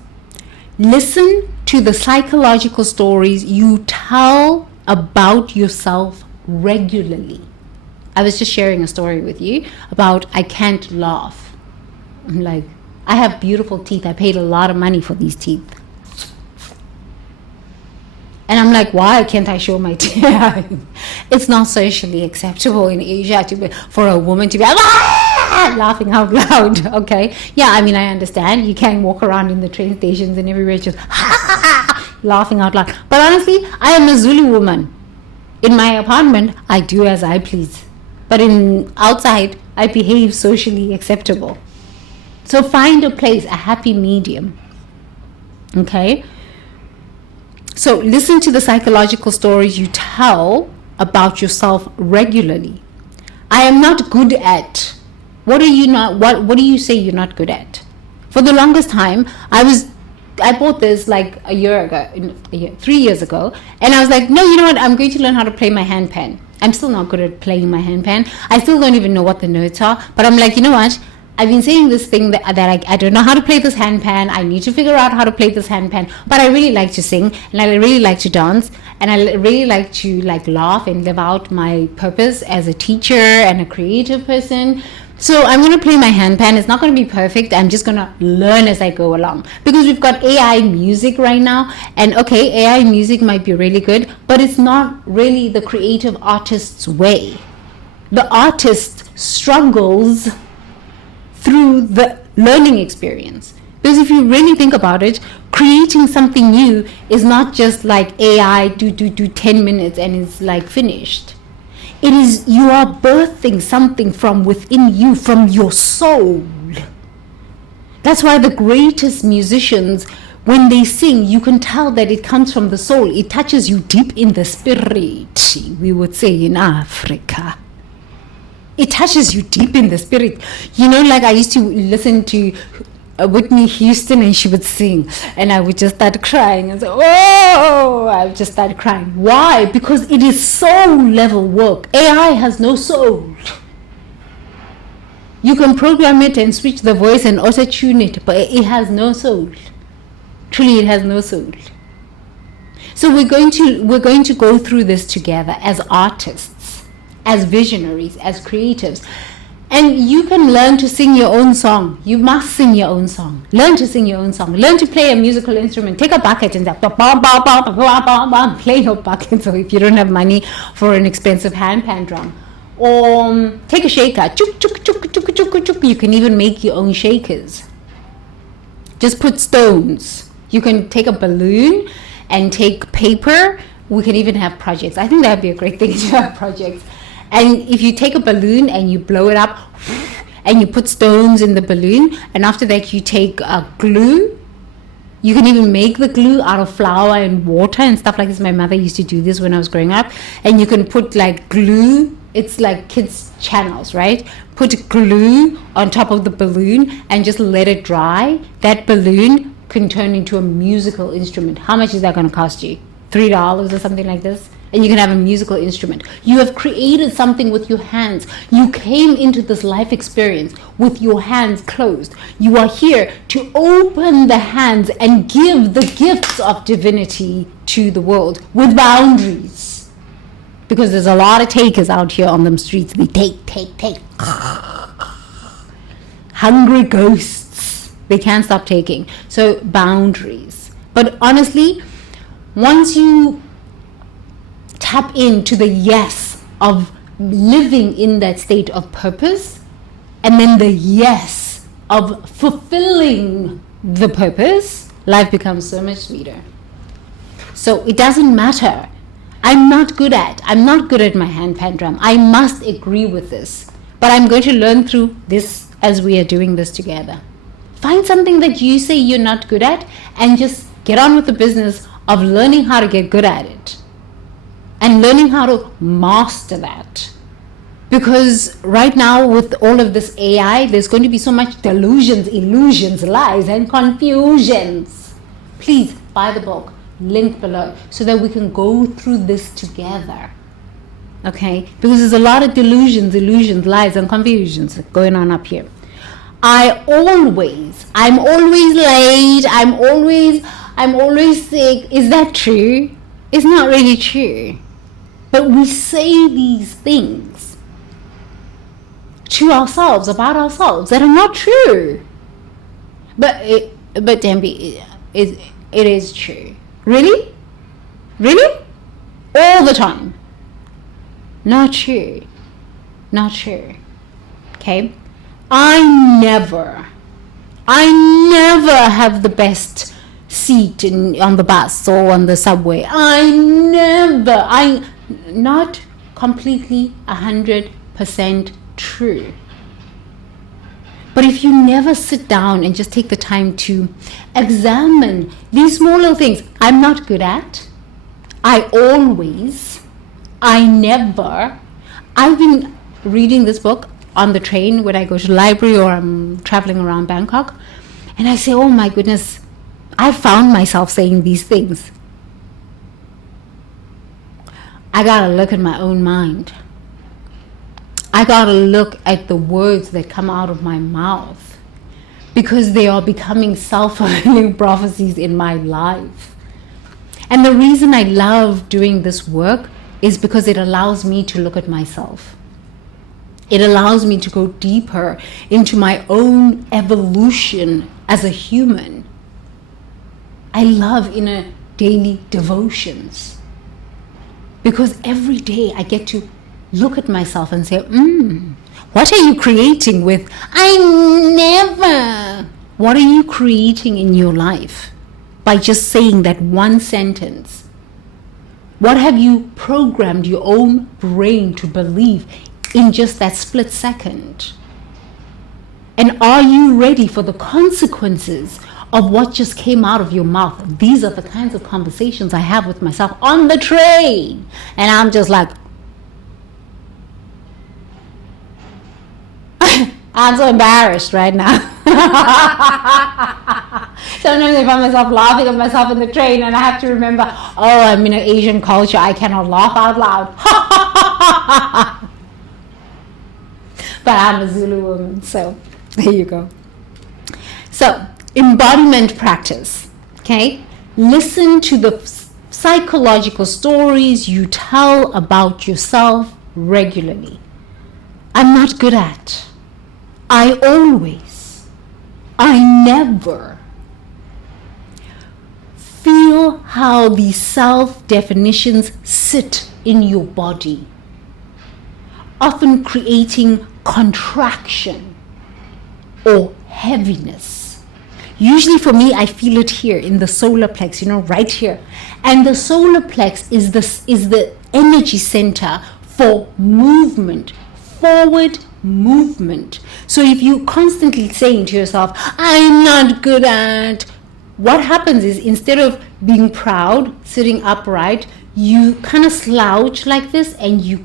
Listen to the psychological stories you tell about yourself regularly. I was just sharing a story with you about I can't laugh. I'm like, I have beautiful teeth. I paid a lot of money for these teeth. And I'm like, why can't I show my teeth? It's not socially acceptable in Asia for a woman to be laughing out loud, okay? Yeah, I mean, I understand. You can't walk around in the train stations and everywhere just laughing out loud. But honestly, I am a Zulu woman. In my apartment, I do as I please. But outside, I behave socially acceptable. So find a place, a happy medium. Okay? So listen to the psychological stories you tell about yourself regularly. I am not good at. What do you say you're not good at? For the longest time, I bought this like a year ago, 3 years ago, and I was like, no, you know what? I'm going to learn how to play my handpan. I'm still not good at playing my handpan. I still don't even know what the notes are, but I'm like, you know what? I've been saying this thing that I don't know how to play this handpan. I need to figure out how to play this handpan. But I really like to sing, and I really like to dance, and I really like to laugh and live out my purpose as a teacher and a creative person. So I'm going to play my handpan. It's not going to be perfect. I'm just going to learn as I go along. Because we've got AI music right now. And okay, AI music might be really good, but it's not really the creative artist's way. The artist struggles through the learning experience. Because if you really think about it, creating something new is not just like AI do 10 minutes and it's like finished. It is, you are birthing something from within you, from your soul. That's why the greatest musicians, when they sing, you can tell that it comes from the soul. It touches you deep in the spirit, we would say in Africa. It touches you deep in the spirit. You know, like I used to listen to Whitney Houston and she would sing and I would just start crying and say, oh, I would just start crying. Why? Because it is soul level work. AI has no soul. You can program it and switch the voice and auto-tune it, but it has no soul. Truly, it has no soul. So we're going to go through this together as artists, as visionaries, as creatives. And you can learn to sing your own song. You must sing your own song. Learn to sing your own song. Learn to play a musical instrument. Take a bucket and play your bucket. So if you don't have money for an expensive handpan drum, or take a shaker. You can even make your own shakers. Just put stones. You can take a balloon and take paper. We can even have projects. I think that would be a great thing to have projects. And if you take a balloon and you blow it up and you put stones in the balloon, and after that you take glue. You can even make the glue out of flour and water and stuff like this. My mother used to do this when I was growing up. And you can put like glue. It's like kids' channels, right? Put glue on top of the balloon and just let it dry. That balloon can turn into a musical instrument. How much is that going to cost you? $3 or something like this? And you can have a musical instrument. You have created something with your hands. You came into this life experience with your hands closed. You are here to open the hands and give the gifts of divinity to the world with boundaries. Because there's a lot of takers out here on them streets. They take. Hungry ghosts. They can't stop taking. So boundaries. But honestly, once you tap into the yes of living in that state of purpose, and then the yes of fulfilling the purpose, life becomes so much sweeter. So it doesn't matter. I'm not good at my handpan drum. I must agree with this. But I'm going to learn through this as we are doing this together. Find something that you say you're not good at and just get on with the business of learning how to get good at it. And learning how to master that. Because right now with all of this AI, there's going to be so much delusions, illusions, lies, and confusions. Please buy the book, link below, so that we can go through this together. Okay? Because there's a lot of delusions, illusions, lies, and confusions going on up here. I'm always late, I'm always sick. Is that true? It's not really true. But we say these things to ourselves, about ourselves, that are not true. But Dembi, it is true. Really? Really? All the time. Not true. Not true. Okay? I never have the best seat on the bus or on the subway. Not completely 100% true. But if you never sit down and just take the time to examine these small little things, I'm not good at. I've been reading this book on the train when I go to the library or I'm traveling around Bangkok, and I say, oh my goodness, I found myself saying these things. I gotta look at my own mind. I gotta look at the words that come out of my mouth, because they are becoming self-fulfilling prophecies in my life. And the reason I love doing this work is because it allows me to look at myself. It allows me to go deeper into my own evolution as a human. I love inner daily devotions, because every day I get to look at myself and say, what are you creating with what are you creating in your life by just saying that one sentence? What have you programmed your own brain to believe in just that split second? And are you ready for the consequences of what just came out of your mouth? These are the kinds of conversations I have with myself on the train. And I'm just like, I'm so embarrassed right now. Sometimes I find myself laughing at myself in the train, and I have to remember, oh, I'm in an Asian culture. I cannot laugh out loud. But I'm a Zulu woman, so there you go. So, embodiment practice, okay? Listen to the psychological stories you tell about yourself regularly. I'm not good at. I never. Feel how these self-definitions sit in your body, often creating contraction or heaviness. Usually for me, I feel it here in the solar plex, right here. And the solar plex is the energy center for movement, forward movement. So if you constantly saying to yourself, I'm not good at, what happens is, instead of being proud, sitting upright, you kind of slouch like this, and your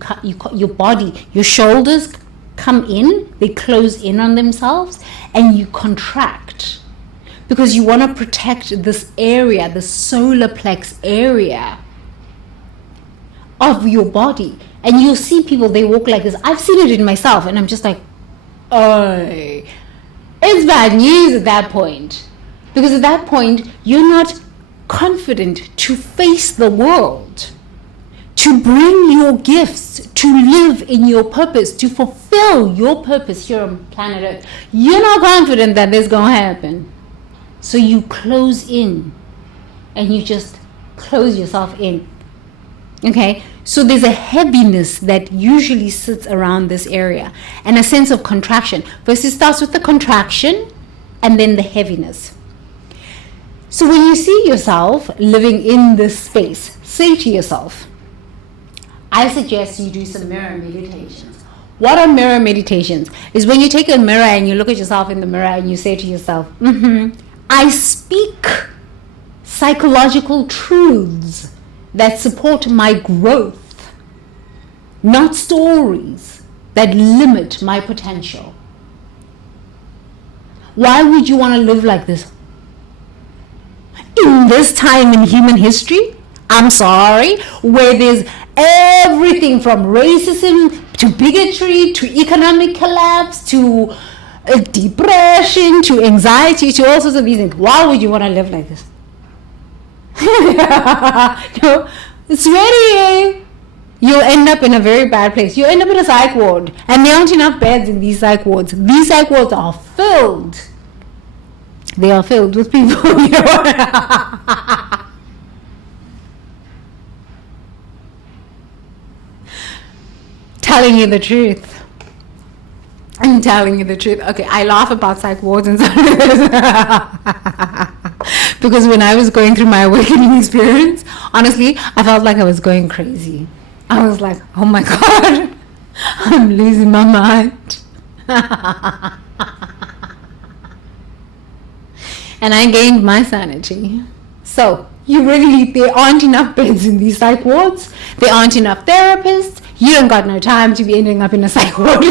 body, your shoulders come in, they close in on themselves, and you contract, because you want to protect this area, the solar plex area of your body. And you'll see people, they walk like this. I've seen it in myself, and I'm just like, oh, it's bad news at that point. Because at that point, you're not confident to face the world, to bring your gifts, to live in your purpose, to fulfill your purpose here on planet Earth. You're not confident that this is going to happen. So you close in, and you just close yourself in. Okay? So there's a heaviness that usually sits around this area, and a sense of contraction. First it starts with the contraction, and then the heaviness. So when you see yourself living in this space, say to yourself, I suggest you do some mirror meditations. What are mirror meditations? Is when you take a mirror and you look at yourself in the mirror and you say to yourself, I speak psychological truths that support my growth, not stories that limit my potential. Why would you want to live like this? In this time in human history, I'm sorry, where there's Everything from racism to bigotry to economic collapse to depression to anxiety to all sorts of these things. Why would you want to live like this? No, swear to you, you'll end up in a very bad place. You'll end up in a psych ward, and there aren't enough beds in these psych wards. These psych wards are filled. They are filled with people, you know. Telling you the truth. I'm telling you the truth. Okay, I laugh about psych wards and stuff because when I was going through my awakening experience, honestly, I felt like I was going crazy. I was like, oh my God, I'm losing my mind. And I gained my sanity. So, there aren't enough beds in these psych wards. There aren't enough therapists. You don't got no time to be ending up in a psych ward.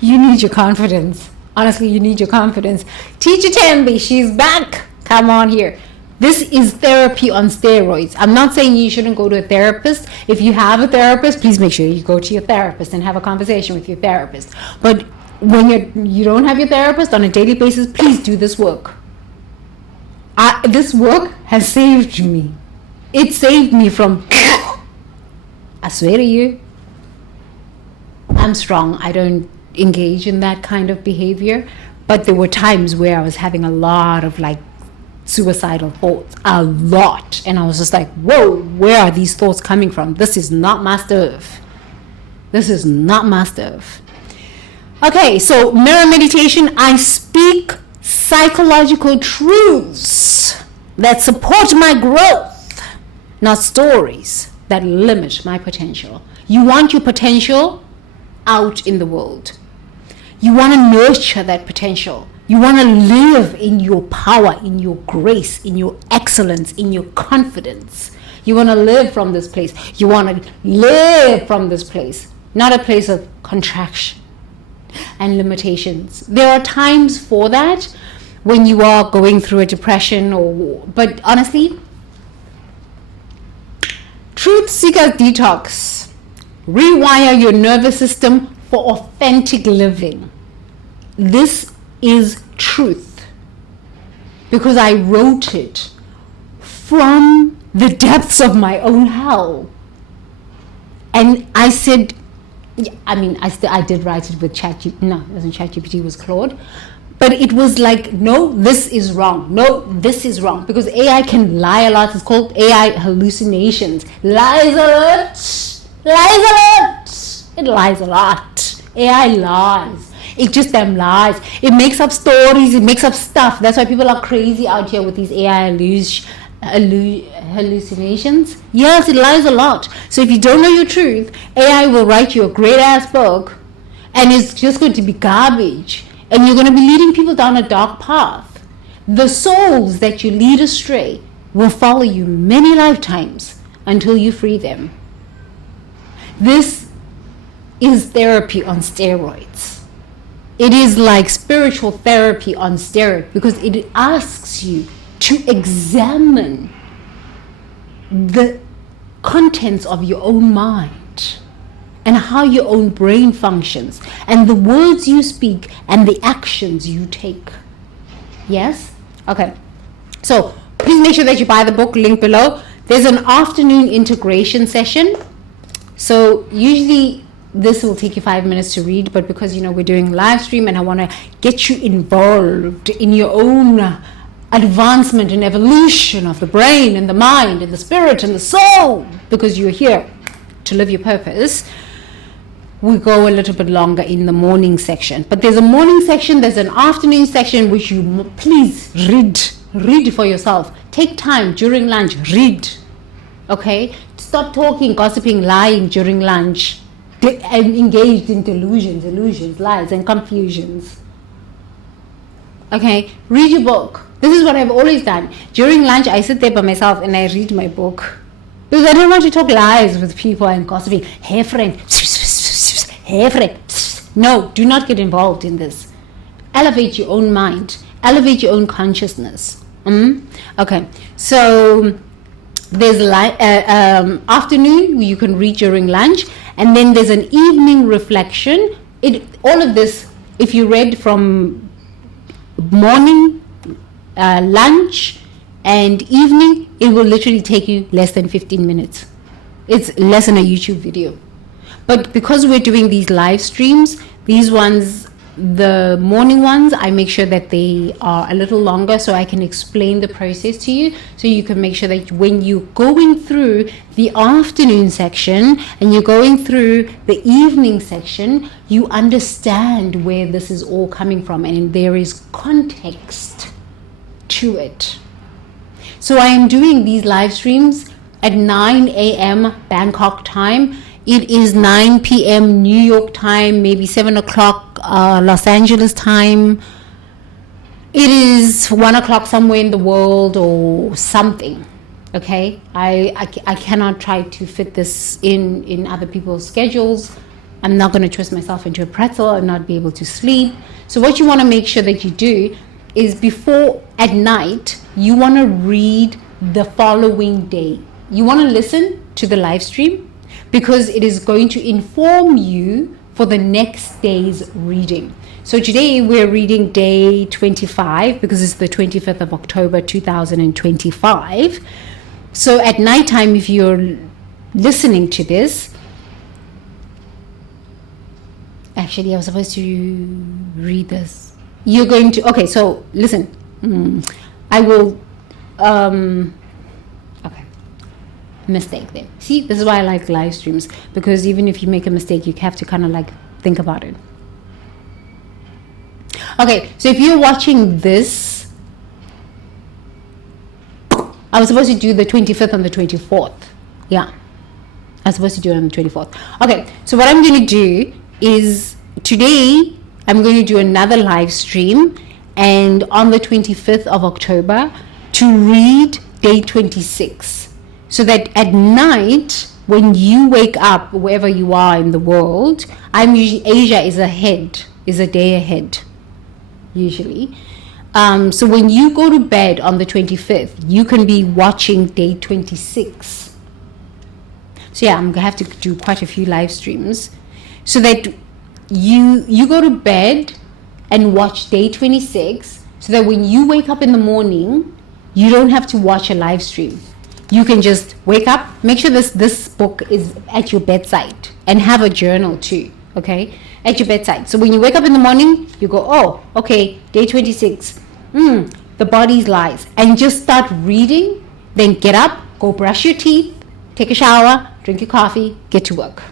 You need your confidence. Honestly, you need your confidence. Teacher Tembi, she's back. Come on here. This is therapy on steroids. I'm not saying you shouldn't go to a therapist. If you have a therapist, please make sure you go to your therapist and have a conversation with your therapist. But when you don't have your therapist on a daily basis, please do this work. This work has saved me. It saved me from... I swear to you, I'm strong. I don't engage in that kind of behavior. But there were times where I was having a lot of suicidal thoughts. A lot. And I was just like, whoa, where are these thoughts coming from? This is not my stuff. This is not my stuff. Okay, so mirror meditation. I speak psychological truths that support my growth, not stories that limit my potential. You want your potential out in the world. You want to nurture that potential. You want to live in your power, in your grace, in your excellence, in your confidence. You want to live from this place. You want to live from this place, not a place of contraction and limitations. There are times for that when you are going through a depression but honestly, Truth Seekers Detox. Rewire your nervous system for authentic living. This is truth because I wrote it from the depths of my own hell. And I said, I did write it with ChatGPT. No, it wasn't ChatGPT, it was Claude. But it was like, no, this is wrong. No, this is wrong. Because AI can lie a lot. It's called AI hallucinations. Lies a lot. Lies a lot. It lies a lot. AI lies. It just damn lies. It makes up stories. It makes up stuff. That's why people are crazy out here with these AI hallucinations. Yes, it lies a lot. So if you don't know your truth, AI will write you a great ass book and it's just going to be garbage. And you're going to be leading people down a dark path. The souls that you lead astray will follow you many lifetimes until you free them. This is therapy on steroids. It is like spiritual therapy on steroids because it asks you to examine the contents of your own mind and how your own brain functions and the words you speak and the actions you take. Yes? Okay. So please make sure that you buy the book, link below. There's an afternoon integration session. So usually this will take you 5 minutes to read, but because we're doing live stream and I want to get you involved in your own advancement and evolution of the brain and the mind and the spirit and the soul, because you're here to live your purpose, we go a little bit longer in the morning section. But there's a morning section, there's an afternoon section, which you please read for yourself. Take time during lunch, read. Okay? Stop talking, gossiping, lying during lunch, and engaged in delusions, lies, and confusions. Okay? Read your book. This is what I've always done. During lunch, I sit there by myself and I read my book. Because I don't want to talk lies with people and gossiping. Hey friend. Hey friend. No, do not get involved in this. Elevate your own mind. Elevate your own consciousness. Okay. So There's afternoon, you can read during lunch, and then there's an evening reflection. All of this, if you read from morning, lunch, and evening, it will literally take you less than 15 minutes. It's less than a YouTube video. But because we're doing these live streams, these ones, the morning ones, I make sure that they are a little longer so I can explain the process to you, so you can make sure that when you're going through the afternoon section and you're going through the evening section, you understand where this is all coming from and there is context to it. So I am doing these live streams at 9 a.m. Bangkok time. It is 9 p.m. New York time, maybe 7 o'clock Los Angeles time. It is 1 o'clock somewhere in the world or something. Okay, I cannot try to fit this in other people's schedules. I'm not going to twist myself into a pretzel and not be able to sleep. So what you want to make sure that you do is before at night, you want to read the following day. You want to listen to the live stream because it is going to inform you for the next day's reading. So today we're reading day 25 because it's the 25th of October 2025. So at nighttime, if you're listening to this, actually I was supposed to read this. You're going to, okay, so listen, I will, okay, mistake there. See, this is why I like live streams, because even if you make a mistake, you have to kind of like think about it. Okay, so if you're watching this, I was supposed to do the 25th and the 24th. Yeah, I was supposed to do it on the 24th. Okay, so what I'm going to do is today, I'm going to do another live stream, and on the 25th of October to read day 26, so that at night when you wake up wherever you are in the world, I'm usually, Asia is a day ahead usually, so when you go to bed on the 25th, you can be watching day 26. So yeah, I'm gonna have to do quite a few live streams so that you go to bed and watch day 26, so that when you wake up in the morning, you don't have to watch a live stream. You can just wake up, make sure this book is at your bedside, and have a journal too, okay, at your bedside. So when you wake up in the morning, you go, oh, okay, day 26, the body's lies, and just start reading, then get up, go brush your teeth, take a shower, drink your coffee, get to work.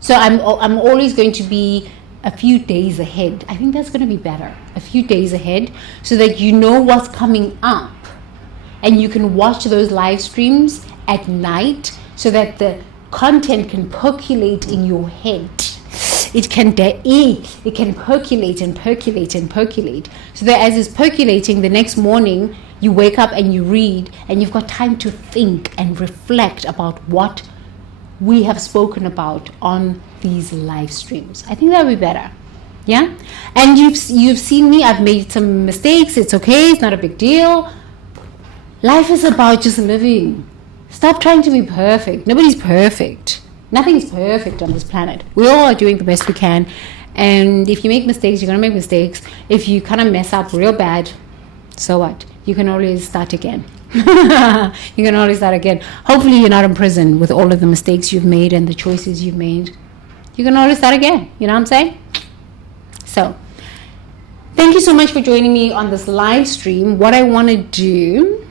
So I'm always going to be a few days ahead. I think that's going to be better. A few days ahead, so that you know what's coming up, and you can watch those live streams at night, so that the content can percolate in your head. It can percolate and percolate and percolate, so that as it's percolating, the next morning you wake up and you read, and you've got time to think and reflect about what we have spoken about on these live streams. I think that would be better. Yeah, and you've seen me, I've made some mistakes. It's okay, it's not a big deal. Life is about just living. Stop trying to be perfect. Nobody's perfect. Nothing's perfect on this planet. We all are doing the best we can, and if you make mistakes, you're gonna make mistakes. If you kind of mess up real bad, so what? You can always start again. You can always start again. Hopefully you're not in prison with all of the mistakes you've made and the choices you've made. You can always start again. You know what I'm saying? So thank you so much for joining me on this live stream. What I want to do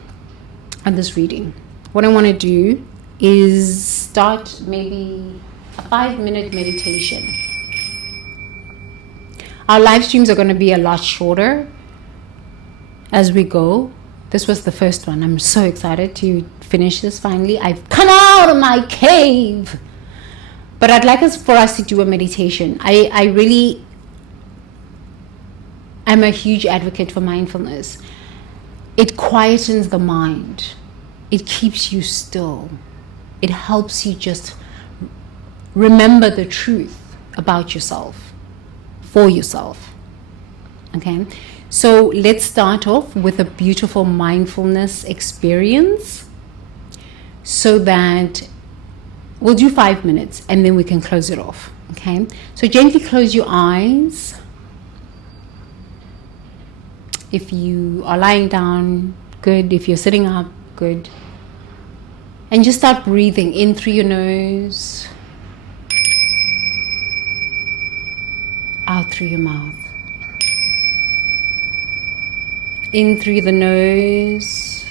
on this reading, what I want to do is start maybe a 5-minute meditation. Our live streams are going to be a lot shorter as we go. This was the first one. I'm so excited to finish this finally. I've come out of my cave. But I'd like for us to do a meditation. I'm a huge advocate for mindfulness. It quietens the mind. It keeps you still. It helps you just remember the truth about yourself, for yourself. Okay? So let's start off with a beautiful mindfulness experience, so that we'll do 5 minutes and then we can close it off. Okay, so gently close your eyes. If you are lying down, good. If you're sitting up, good. And just start breathing in through your nose, out through your mouth. In through the nose,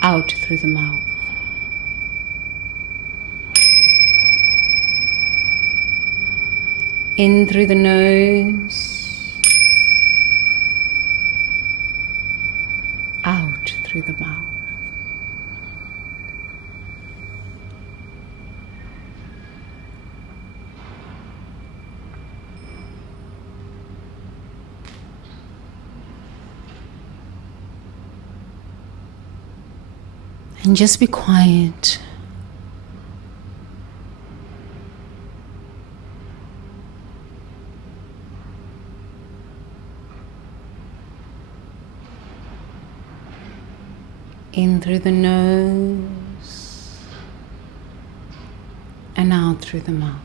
out through the mouth. In through the nose, out through the mouth. And just be quiet. In through the nose and out through the mouth.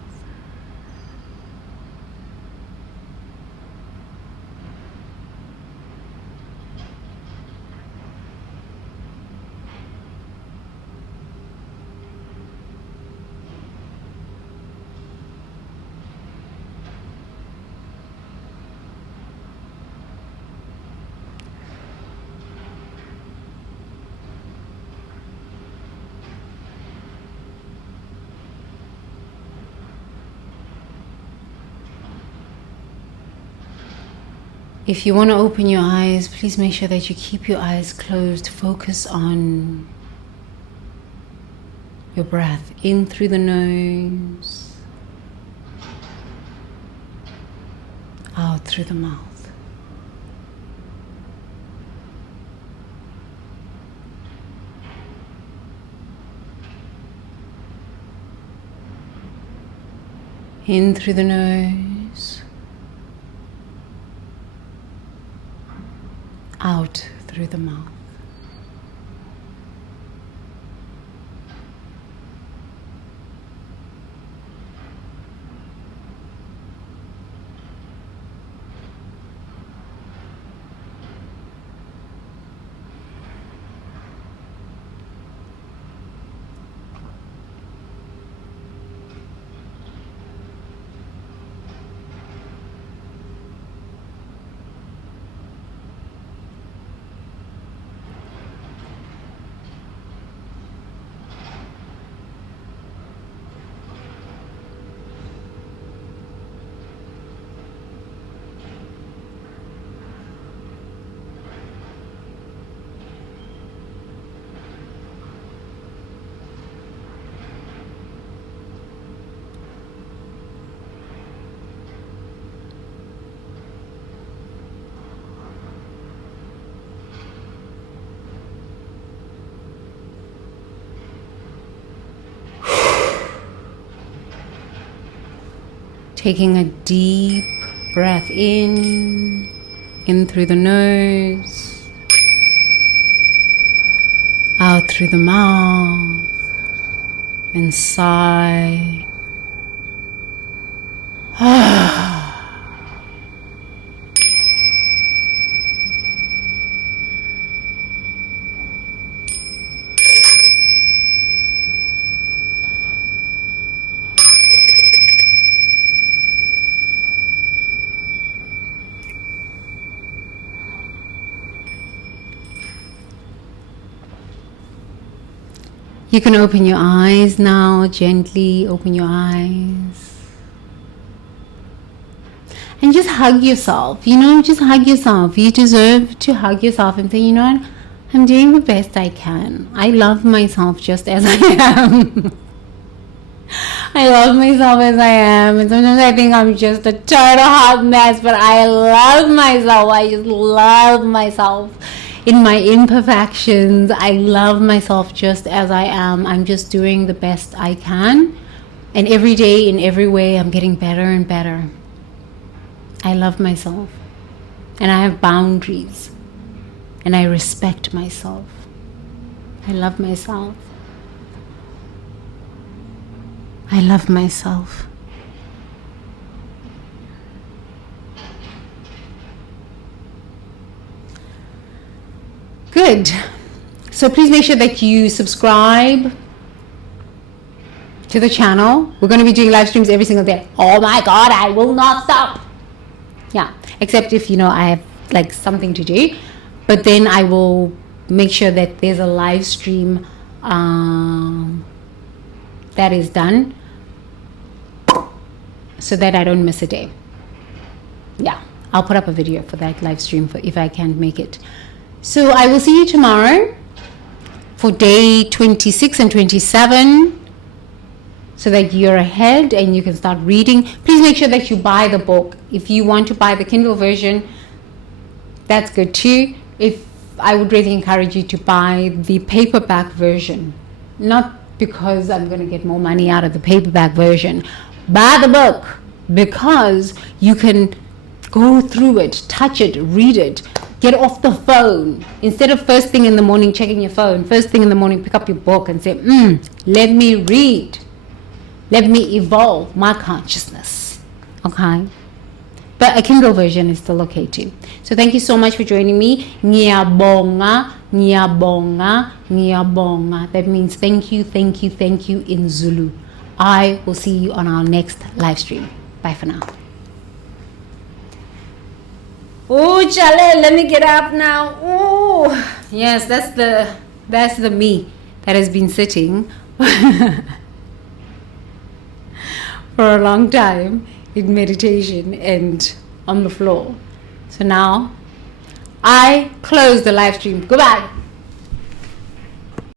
If you want to open your eyes, please make sure that you keep your eyes closed. Focus on your breath in through the nose, out through the mouth. In through the nose, out through the mouth. Taking a deep breath in through the nose, out through the mouth, and sigh. You can open your eyes now, gently open your eyes. And just hug yourself, just hug yourself. You deserve to hug yourself and say, you know what, I'm doing the best I can. I love myself just as I am. I love myself as I am. And sometimes I think I'm just a total hot mess, but I love myself. I just love myself. In my imperfections, I love myself just as I am. I'm just doing the best I can. And every day, in every way, I'm getting better and better. I love myself. And I have boundaries. And I respect myself. I love myself. I love myself. Good. So please make sure that you subscribe to the channel. We're going to be doing live streams every single day. Oh my God, I will not stop. Yeah, except if, I have like something to do. But then I will make sure that there's a live stream that is done so that I don't miss a day. Yeah, I'll put up a video for that live stream if I can't make it. So I will see you tomorrow for day 26 and 27 so that you're ahead and you can start reading. Please make sure that you buy the book. If you want to buy the Kindle version, that's good too. I would really encourage you to buy the paperback version. Not because I'm going to get more money out of the paperback version. Buy the book because you can go through it, touch it, read it, get off the phone. Instead of first thing in the morning checking your phone, first thing in the morning pick up your book and say, let me read. Let me evolve my consciousness. Okay? But a Kindle version is still okay too. So thank you so much for joining me. Ngiyabonga, ngiyabonga, ngiyabonga. That means thank you, thank you, thank you in Zulu. I will see you on our next live stream. Bye for now. Oh, Chale, let me get up now. Oh, yes, that's the me that has been sitting for a long time in meditation and on the floor. So now I close the live stream. Goodbye.